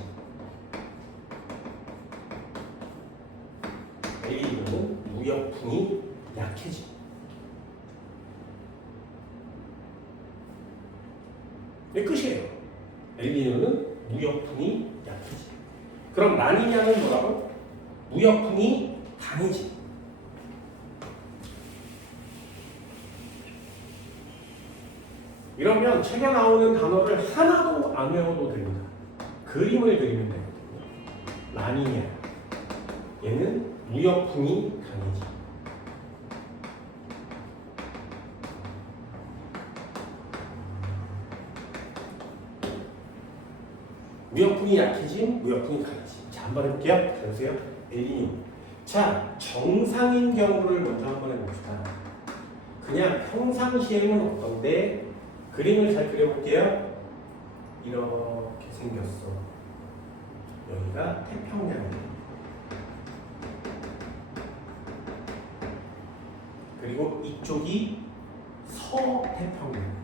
엘니뇨는 무역풍이 약해짐. 이게 끝이에요. 엘니뇨는 무역풍이 약해지. 그럼 라니냐는 뭐라고? 무역풍이 강해지. 이러면 책에 나오는 단어를 하나도 안 외워도 됩니다. 그림을 그리면 되거든요. 라니냐. 얘는 무역풍이 강해지. 무역풍이 약해짐, 무역풍이 강해짐. 자, 한번 해볼게요. 자, 보세요. 엘니뇨. 자, 정상인 경우를 먼저 한번 해봅시다. 그냥 평상시에는 어떤데 그림을 잘 그려볼게요. 이렇게 생겼어. 여기가 태평양이에요. 그리고 이쪽이 서태평양.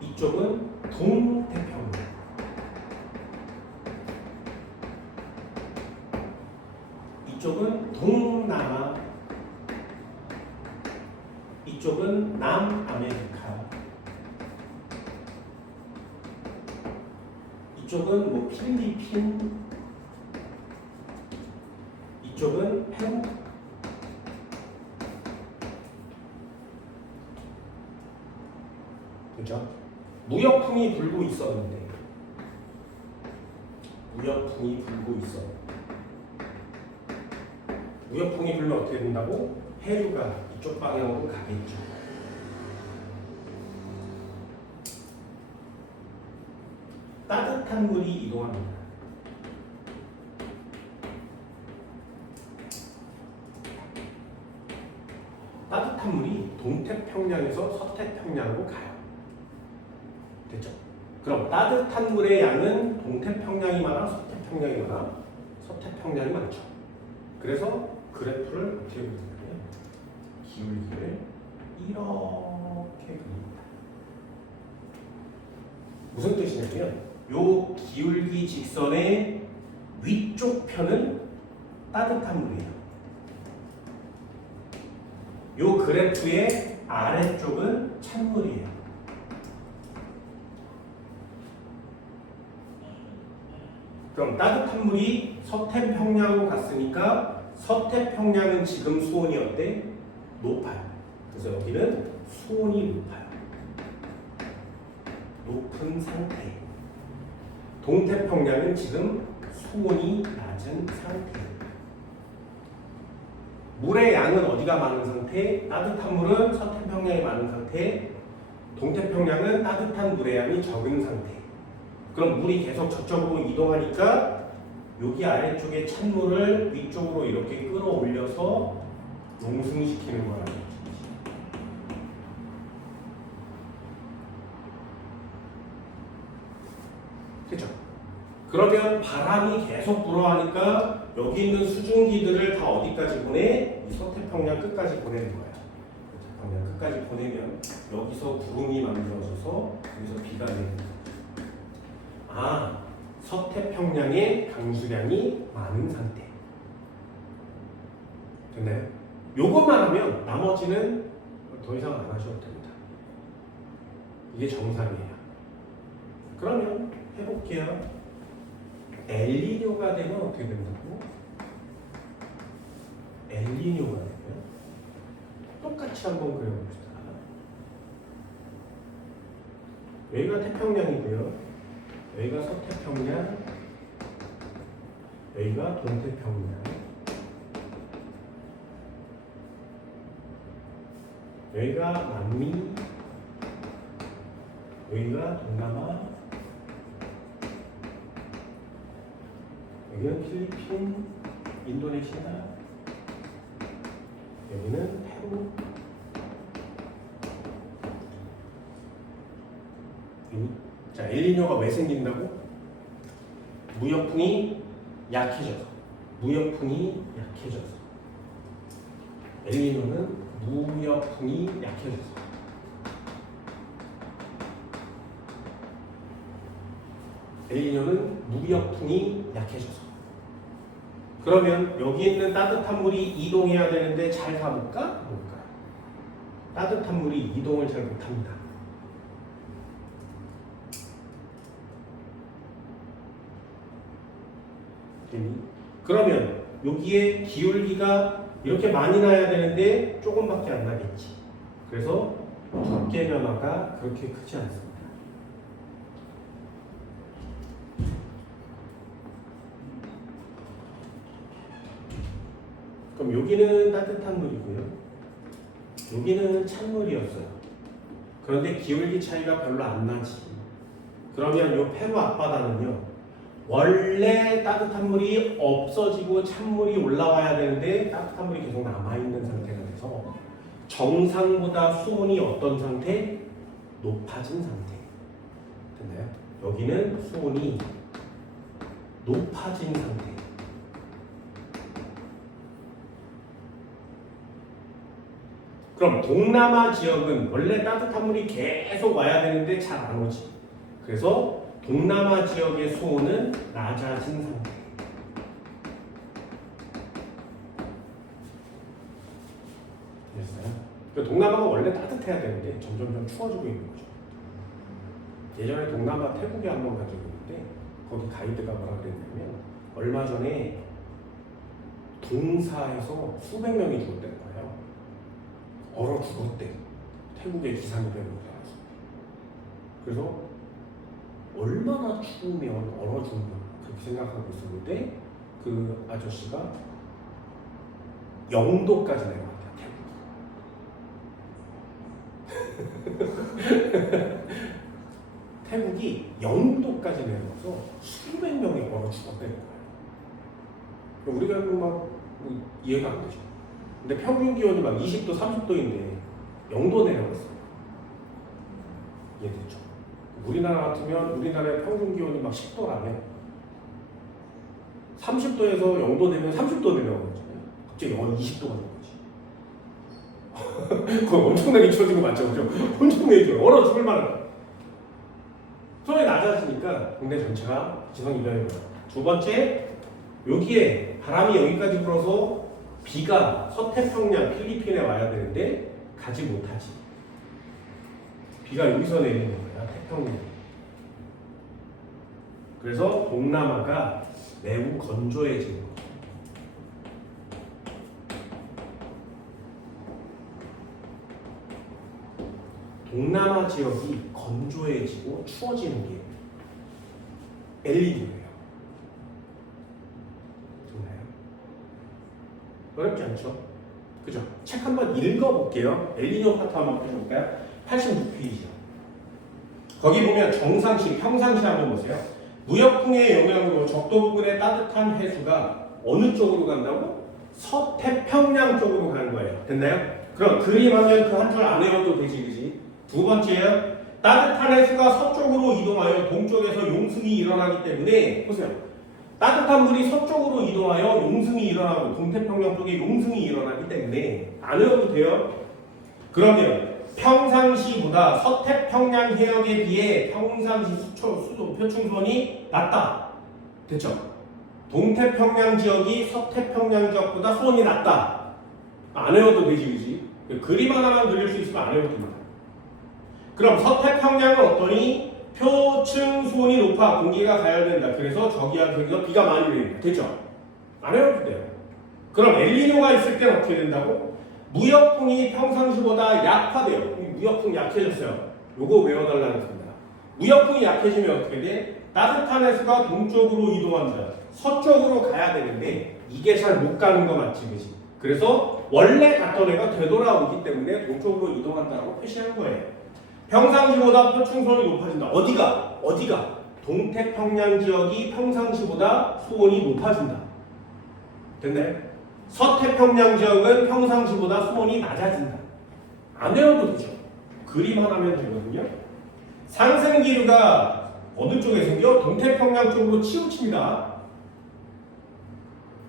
이쪽은 동태평양. 이쪽은 동남아. 이쪽은 남아메리카. 이쪽은 뭐 필리핀. 이쪽은 페루. 그죠? 무역풍이 불고 있었는데 무역풍이 불고 있어. 무역풍이 불면 어떻게 된다고? 해류가 이쪽 방향으로 가겠죠. 따뜻한 물이 이동합니다. 따뜻한 물이 동태평양에서 서태평양으로 가요. 됐죠? 그럼 따뜻한 물의 양은 동태평양이 많아, 서태평양이 많아? 서태평양이 많죠. 그래서 그래프를 어떻게 그리냐면 기울기를 이렇게 그립니다. 무슨 뜻이냐면 요 기울기 직선의 위쪽 편은 따뜻한 물이에요. 요 그래프의 아래쪽은 찬물이에요. 그럼 따뜻한 물이 서태평양으로 갔으니까 서태평양은 지금 수온이 어때? 높아요. 그래서 여기는 수온이 높아요. 높은 상태. 동태평양은 지금 수온이 낮은 상태예요. 물의 양은 어디가 많은 상태? 따뜻한 물은 서태평양이 많은 상태, 동태평양은 따뜻한 물의 양이 적은 상태. 그럼 물이 계속 저쪽으로 이동하니까 여기 아래쪽에 찬물을 위쪽으로 이렇게 끌어올려서 농승시키는 거라는 거죠. 그죠? 그러면 바람이 계속 불어하니까 여기 있는 수증기들을 다 어디까지 보내? 이 서태평양 끝까지 보내는 거야. 서태평양 끝까지 보내면 여기서 구름이 만들어져서 여기서 비가 내리는 거야. 아, 서태평양의 강수량이 많은 상태. 됐나요? 요것만 하면 나머지는 더 이상 안 하셔도 됩니다. 이게 정상이에요. 그러면 해볼게요. 엘니뇨가 되면 어떻게 된다고? 엘니뇨가 되면 똑같이 한번 그려봅시다. 여기가 태평양이고요. 여기가 서태평양, 여기가 동태평양, 여기가 남미, 여기가 동남아, 여기는 필리핀, 인도네시아, 여기는 페루. 자, 엘니뇨가 왜 생긴다고? 무역풍이 약해져서. 무역풍이 약해져서. 엘니뇨는 무역풍이 약해져서. 엘니뇨는 무역풍이 약해져서. 그러면 여기 있는 따뜻한 물이 이동해야 되는데 잘 가볼까? 못 가요. 따뜻한 물이 이동을 잘 못합니다. 그러면 여기에 기울기가 이렇게 많이 나야 되는데 조금밖에 안 나겠지. 그래서 두께 변화가 그렇게 크지 않습니다. 그럼 여기는 따뜻한 물이고요. 여기는 찬물이었어요. 그런데 기울기 차이가 별로 안 나지. 그러면 이 페루 앞바다는요. 원래 따뜻한 물이 없어지고 찬물이 올라와야 되는데 따뜻한 물이 계속 남아있는 상태가 돼서 정상보다 수온이 어떤 상태? 높아진 상태. 됐나요? 여기는 수온이 높아진 상태. 그럼 동남아 지역은 원래 따뜻한 물이 계속 와야 되는데 잘 안 오지. 그래서 동남아 지역의 수온은 낮아진 상태. 됐어요? 그러니까 동남아가 원래 따뜻해야 되는데 점점 추워지고 있는 거죠. 예전에 동남아 태국에 한번 가지고 있는데 거기 가이드가 뭐라 그랬냐면 얼마 전에 동사에서 수백 명이 죽었다는 거예요. 얼어 죽었대. 태국의 기상이변으로 따라서. 그래서 얼마나 추우면 얼어 죽나 그렇게 생각하고 있었는데 그 아저씨가 0도까지 내려갔대요. 태국이 0도까지 내려가서 수백 명이 얼어 죽었다는 거예요. 우리가 막 이해가 안 되죠. 근데 평균 기온이 막 20도, 30도인데 0도 내려갔어요. 이해됐죠? 우리나라 같으면 우리나라의 평균 기온이 막 10도라면 30도에서 0도 되면 30도 내려가는 거잖아요. 갑자기 20도가 되는 거지. 그거 엄청나게 추워진 거 맞죠? 그죠? 엄청나게 추워. 얼어 죽을 만한. 수온이 낮아지니까 국내 전체가 지성 이변이 거예요. 두 번째, 여기에 바람이 여기까지 불어서 비가 서태평양 필리핀에 와야 되는데 가지 못하지. 비가 여기서 내리는 거야, 태평양. 그래서 동남아가 매우 건조해지는 거야. 동남아 지역이 건조해지고 추워지는 게 엘니뇨예요. 됐나요? 어렵지 않죠? 그죠? 책 한번 읽어볼게요. 엘니뇨 파트 한번 펴볼까요? 86페이지요. 거기 보면 정상시, 평상시 한번 보세요. 무역풍의 영향으로 적도 부근의 따뜻한 해수가 어느 쪽으로 간다고? 서태평양 쪽으로 가는 거예요. 됐나요? 그럼 그림하면 그 한 줄 안 외워도 되지, 그지? 두 번째요. 따뜻한 해수가 서쪽으로 이동하여 동쪽에서 용승이 일어나기 때문에 보세요. 따뜻한 물이 서쪽으로 이동하여 용승이 일어나고 동태평양 쪽에 용승이 일어나기 때문에 안 외워도 돼요. 그러면 평상시보다 서태평양 해역에 비해 평상시 수도 표충선이 낮다. 됐죠? 동태평양 지역이 서태평양 지역보다 수온이 낮다. 안 외워도 되지, 그지? 그림 하나만 그릴 수 있으면 안 외워도 됩니다. 그럼 서태평양은 어떠니? 표층 수온이 높아 공기가 가열된다. 그래서 저기야 저기서 비가 많이 내린다. 됐죠? 안 해도 돼요. 그럼 엘니뇨가 있을 때는 어떻게 된다고? 무역풍이 평상시보다 약화돼요. 무역풍 약해졌어요. 요거 외워달라는 겁니다. 무역풍이 약해지면 어떻게 돼? 따뜻한 해수가 동쪽으로 이동한다. 서쪽으로 가야 되는데 이게 잘 못 가는 거 맞지, 그지? 그래서 원래 갔던 애가 되돌아오기 때문에 동쪽으로 이동한다고 표시한 거예요. 평상시보다 표충선이 높아진다. 어디가? 동태평양 지역이 평상시보다 수온이 높아진다. 됐나요? 서태평양 지역은 평상시보다 수온이 낮아진다. 안 외워도 되죠. 그림 하나면 되거든요. 상승기류가 어느 쪽에 생겨? 동태평양 쪽으로 치우칩니다.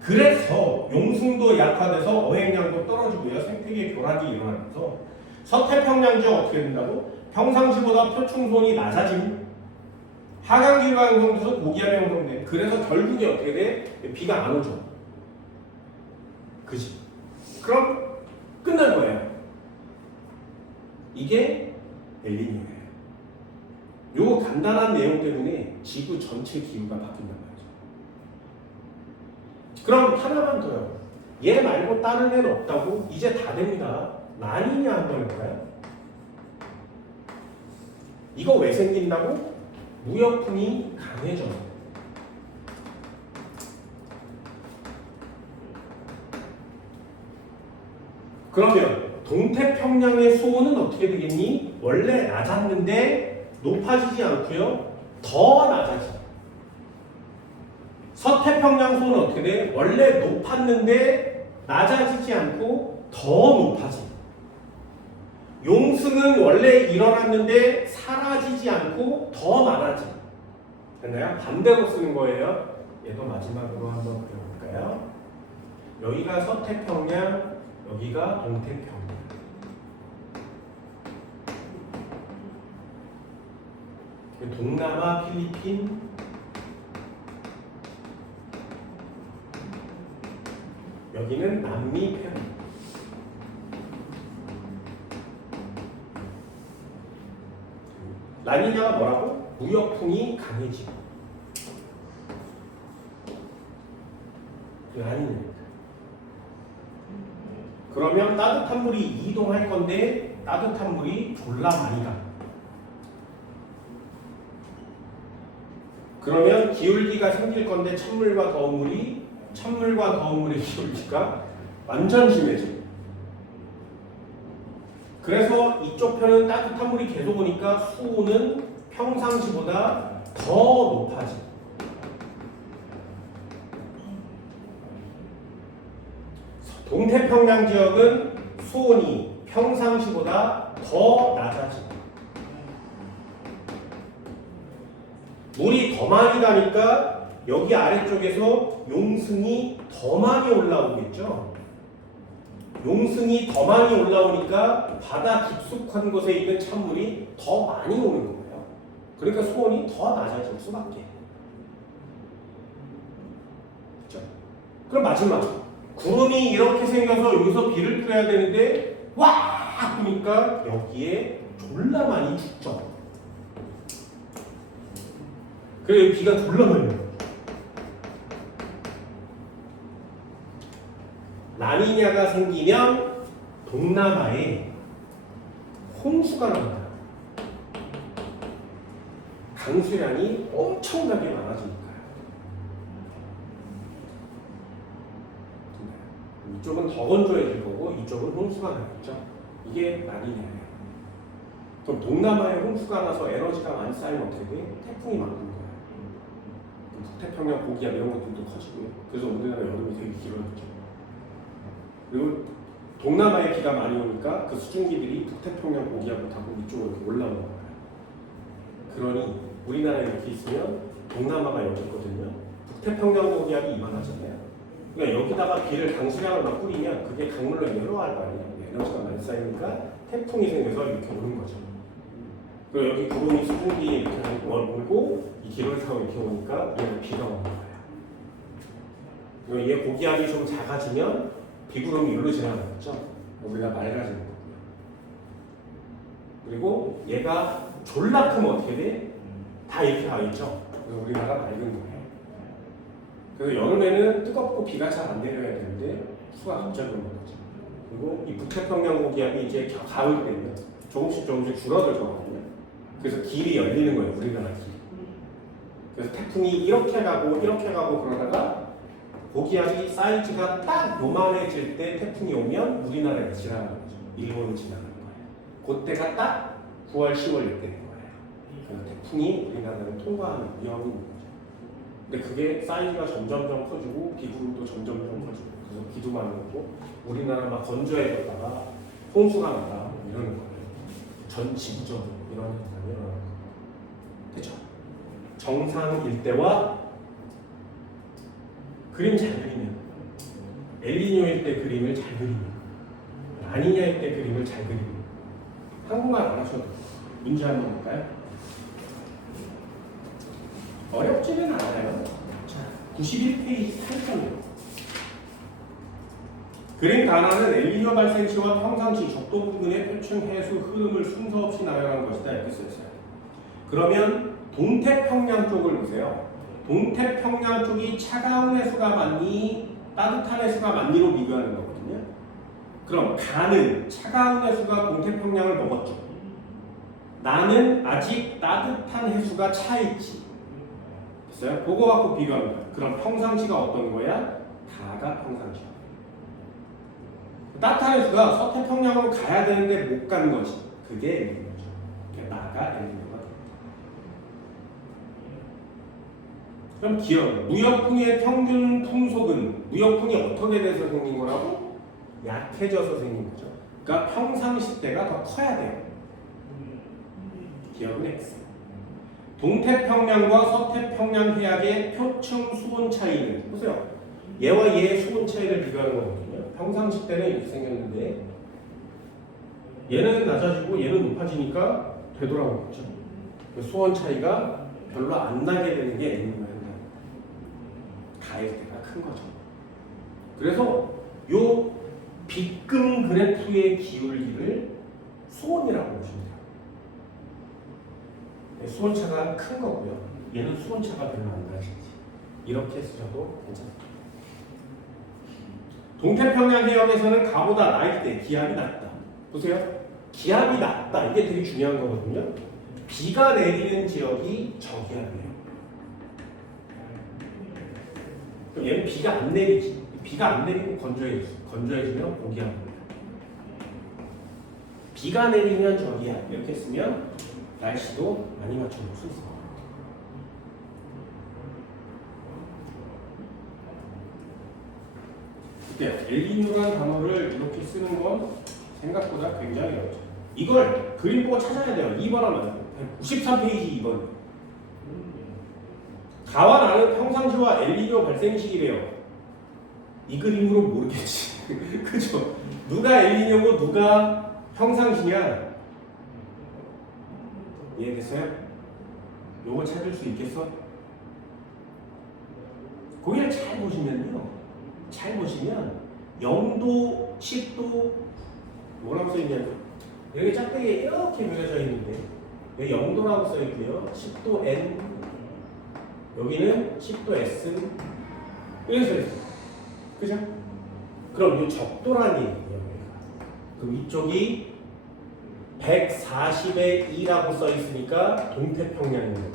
그래서 용승도 약화돼서 어획량도 떨어지고요. 생태계 교란이 일어나면서 서태평양 지역 어떻게 된다고? 평상시보다 표충선이 낮아짐. 하강기류가 형성돼서 고기압이 형성돼. 그래서 결국에 어떻게 돼? 비가 안 오죠. 그지? 그럼 끝난 거예요. 이게 엘니뇨예요. 요 간단한 내용 때문에 지구 전체 기후가 바뀐단 말이죠. 그럼 하나만 더요. 얘 말고 다른 애는 없다고? 이제 다 됩니다. 라니냐 한번 해볼까요? 이거 왜 생긴다고? 무역풍이 강해져서. 그러면 동태평양의 수온은 어떻게 되겠니? 원래 낮았는데 높아지지 않고요. 더 낮아지. 서태평양 수온은 어떻게 돼? 원래 높았는데 낮아지지 않고 더 높아지. 용승은 원래 일어났는데 사라지지 않고 더 많아지. 됐나요? 반대로 쓰는 거예요. 얘도 마지막으로 한번 그려볼까요? 여기가 서태평양, 여기가 동태평양. 동남아, 필리핀, 여기는 남미 페루. 라니냐가 뭐라고? 무역풍이 강해지고. 라니냐입니다. 그러면 따뜻한 물이 이동할 건데 따뜻한 물이 졸라 많이 가. 그러면 기울기가 생길 건데 찬물과 더운 물의 기울기가 완전 심해져. 그래서 이쪽 편은 따뜻한 물이 계속 오니까 수온은 평상시보다 더 높아져. 동태평양 지역은 수온이 평상시보다 더 낮아져. 물이 더 많이 가니까 여기 아래쪽에서 용승이 더 많이 올라오겠죠. 용승이 더 많이 올라오니까 바다 깊숙한 곳에 있는 찬물이 더 많이 오는 거예요. 그러니까 수온이 더 낮아질 수밖에. 그렇죠? 그럼 마지막 구름이 이렇게 생겨서 여기서 비를 뿌려야 되는데 와 보니까 여기에 졸라 많이 죽죠. 그래 비가 졸라 많이 와요. 라니냐가 생기면 동남아에 홍수가 납니다. 강수량이 엄청나게 많아지니까요. 이쪽은 더 건조해질 거고 이쪽은 홍수가 나겠죠. 이게 라니냐예요. 그럼 동남아에 홍수가 나서 에너지가 많이 쌓이면 어떻게 돼? 태풍이 막는 거예요. 북태평양 고기압 이런 것들도 커지고요. 그래서 우리나라 여름이 되게 길어졌죠. 그리고 동남아에 비가 많이 오니까 그 수증기들이 북태평양 고기압을 타고 이쪽으로 이렇게 올라오는 거예요. 그러니 우리나라에 이렇게 있으면 동남아가 여기 있거든요. 북태평양 고기압이 이만하잖아요. 그러니까 여기다가 비를 강수량을 막 뿌리면 그게 강물로 내려갈 거 아니에요. 에너지가 많이 쌓이니까 태풍이 생겨서 이렇게 오는 거죠. 그리고 여기 구름이 수증기 이렇게 몰고 이 길을 타고 이렇게 오니까 얘는 비가 오는 거예요. 그리고 얘 고기압이 좀 작아지면 비구름이 일로 지나가겠죠. 우리가 맑아지는 거고요. 그리고 얘가 졸라 크면 어떻게 돼? 다 이렇게 와 있죠. 그래서 우리나라 맑은 거예요. 그래서 여름에는 뜨겁고 비가 잘 안 내려야 되는데 수가 갑자기 오는 거죠. 그리고 이 북태평양 고기압이 이제 가을 되면 조금씩 줄어들 거거든요. 그래서 길이 열리는 거예요, 우리나라 길. 그래서 태풍이 이렇게 가고 그러다가 고기압이 사이즈가 딱 요만해질 때 태풍이 오면 우리나라에 지나가는 거죠. 일본을 지나가는 거예요. 그때가 딱 9월, 10월 이때 되는 거예요. 그래서 태풍이 우리나라를 통과하는 위험이 있는 거죠. 근데 그게 사이즈가 점점점 커지고 비구름도 점점점 커지고 그래서 비도 많이 오고 우리나라 막 건조해졌다가 홍수가 나다 이러는 거예요. 전 지구적으로 이런 현상이 일어나는 거예요. 됐죠? 정상 일대와 그림 잘 그리면 엘니뇨일 때 그림을 잘 그리면 라니냐일 때 그림을 잘 그리면 한국말 안 하셔도 문제 한번 볼까요? 어렵지는 않아요. 자, 91페이지 8점이요. 그림 단어는 엘니뇨 발생시와 평상시 적도 부근의 표층 해수 흐름을 순서 없이 나열한 것이다 이렇게 썼어요. 그러면 동태평양 쪽을 보세요. 동태평양 쪽이 차가운 해수가 많니 따뜻한 해수가 많니로 비교하는 거거든요. 그럼 가는 차가운 해수가 동태평양을 먹었죠. 나는 아직 따뜻한 해수가 차 있지. 됐어요? 그거 갖고 비교합니다. 그럼 평상시가 어떤 거야? 다가 평상시야. 따뜻한 해수가 서태평양으로 가야 되는데 못 간 거지. 그게 엘니뇨죠. 나가 엘니뇨가 됩니다. 그럼 기억, 무역풍의 평균 풍속은 무역풍이 어떻게 돼서 생긴 거라고? 약해져서 생긴 거죠. 그러니까 평상시 때가 더 커야 돼요. 기억은 X. 동태평양과 서태평양 해역의 표층 수온 차이는 보세요. 얘와 얘의 수온 차이를 비교하는 거거든요. 평상시 때는 이렇게 생겼는데 얘는 낮아지고 얘는 높아지니까 되돌아오겠죠. 수온 차이가 별로 안 나게 되는 게 엘니뇨예요. 가일 때가 큰 거죠. 그래서 요 빗금 그래프의 기울기를 수온이라고 보시면 돼요. 수온차가 큰 거고요. 얘는 수온차가 별로 안 나시지. 이렇게 쓰셔도 괜찮습니다. 동태평양 해역에서는 가보다 나일 때 기압이 낮다. 보세요. 기압이 낮다. 이게 되게 중요한 거거든요. 비가 내리는 지역이 저기압이에요. 그럼 얘는 비가 안 내리지. 비가 안 내리고 건조해지면 고기압입니다. 비가 내리면 저기압. 이렇게 쓰면 날씨도 많이 맞춰볼 수 있습니다. 엘니뇨라는 단어를 이렇게 쓰는 건 생각보다 굉장히 어렵죠. 이걸 그림 보고 찾아야 돼요. 2번 하면 93페이지 2번. 가와 나는 평상시와 엘니뇨 발생 시기래요. 이 그림으로 모르겠지. 그죠? 누가 엘니뇨고 누가 평상시냐? 이해됐어요? 요거 찾을 수 있겠어? 거기를 잘 보시면요. 잘 보시면 0도, 10도 뭐라고 써있냐면 여기 짝대기에 이렇게 그려져 있는데 여기 0도라고 써있고요. 10도 N 여기는 10도 S 이렇게 써있어요. 그죠? 그럼 이 적도라는 얘기예요. 그럼 이쪽이 140에 2라고 써있으니까 동태평양인 거예요.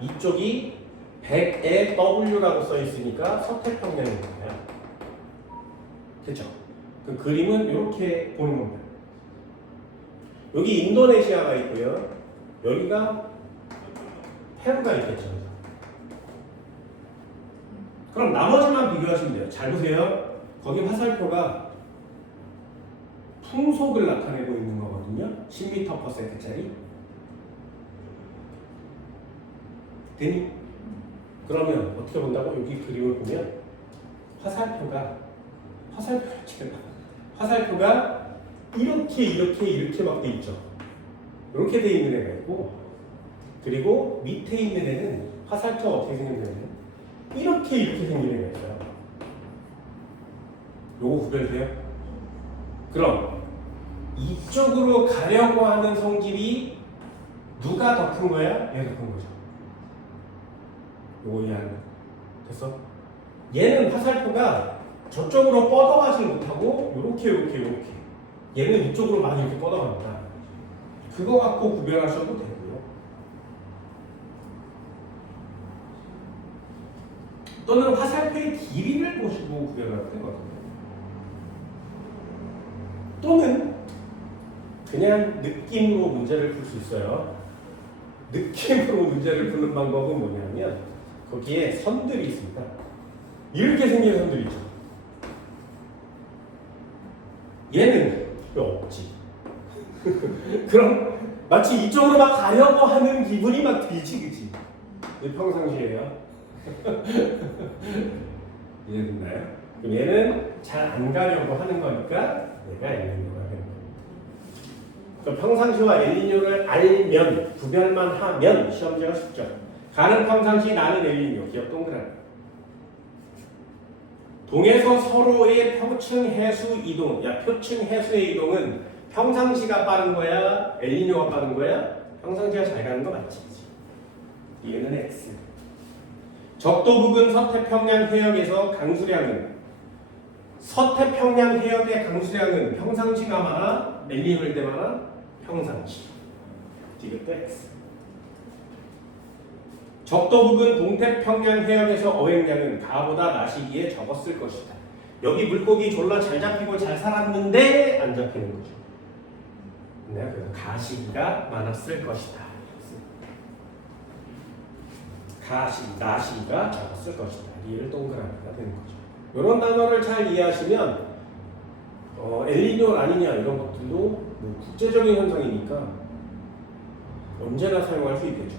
이쪽이 100에 W라고 써있으니까 서태평양인 거예요. 그쵸? 그 그림은 이렇게 보는 겁니다. 여기 인도네시아가 있고요. 여기가 페루가 있겠죠. 그럼 나머지만 비교하시면 돼요. 잘 보세요. 거기 화살표가 풍속을 나타내고 있는 거거든요. 10m/s짜리. 되니? 그러면 어떻게 본다고? 여기 그림을 보면 화살표가 이렇게 막 돼 있죠. 이렇게 돼 있는 애가 있고, 그리고 밑에 있는 애는 화살표가 어떻게 생겼냐면 이렇게 생긴 애가 있어요. 요거 구별돼요? 그럼 이쪽으로 가려고 하는 성질이 누가 더 큰 거야? 얘가 더 큰 거죠. 요거 이해하는 거. 됐어? 얘는 화살표가 저쪽으로 뻗어가지 못하고 요렇게 얘는 이쪽으로 많이 이렇게 뻗어갑니다. 그거 갖고 구별하셔도 되고요. 또는 화살표의 길이를 보시고 구별하도 되거든요. 또는 그냥 느낌으로 문제를 풀 수 있어요. 느낌으로 문제를 푸는 방법은 뭐냐면 거기에 선들이 있습니다. 이렇게 생긴 선들이 있죠. 얘는 왜 없지? 그럼 마치 이쪽으로 막 가려고 하는 기분이 막 들지, 그치? 이게 평상시에요. 이해됐나요? 그럼 얘는 잘 안 가려고 하는 거니까 얘가 엘니뇨가 되는 겁니다. 그럼 평상시와 엘니뇨를 알면, 구별만 하면 시험지가 쉽죠. 가는 평상시, 나는 엘니뇨, 기억 동그라미. 동에서 서로의 표층 해수 이동. 야, 표층 해수의 이동은 평상시가 빠른 거야? 엘니뇨가 빠른 거야? 평상시가 잘 가는 거 맞지? 얘는 X. 적도 부근 서태평양 해역에서 강수량은 서태평양 해역의 강수량은 평상시가 많아? 엘니뇨일 때 많아? 평상시. 이것도 X. 적도 부근 동태평양 해역에서 어획량은 가보다 나시기에 적었을 것이다. 여기 물고기 졸라 잘 잡히고 잘 살았는데 안 잡히는 거죠. 네, 그래서 가시기가 많았을 것이다. 나시기가 적었을 것이다. 리을 동그라미가 되는 거죠. 이런 단어를 잘 이해하시면 엘니뇨 라니냐 이런 것들도 뭐 국제적인 현상이니까 언제나 사용할 수 있겠죠.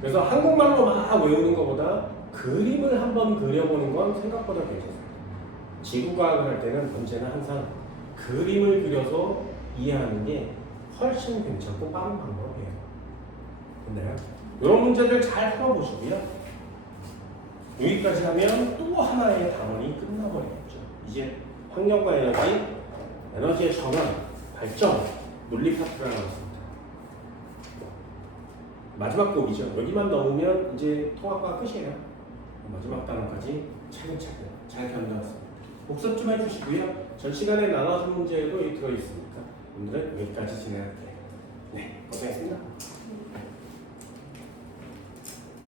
그래서 한국말로 막 외우는 것보다 그림을 한번 그려보는 건 생각보다 괜찮습니다. 지구과학을 할 때는 언제나 항상 그림을 그려서 이해하는 게 훨씬 괜찮고 빠른 방법이에요. 근데요, 이런 문제들 잘 풀어보시고요. 여기까지 하면 또 하나의 단원이 끝나버리겠죠. 이제 환경과 에너지의 전환, 발전, 물리 파트가 나왔습니다. 마지막 곡이죠. 여기만 넣으면 이제 통합과 끝이에요. 마지막 단원까지 차근차근 잘 견뎌왔습니다. 복습 좀 해주시고요. 전 시간에 나눠준 문제도 들어있으니까 오늘은 여기까지 진행할게요. 네, 고생했습니다.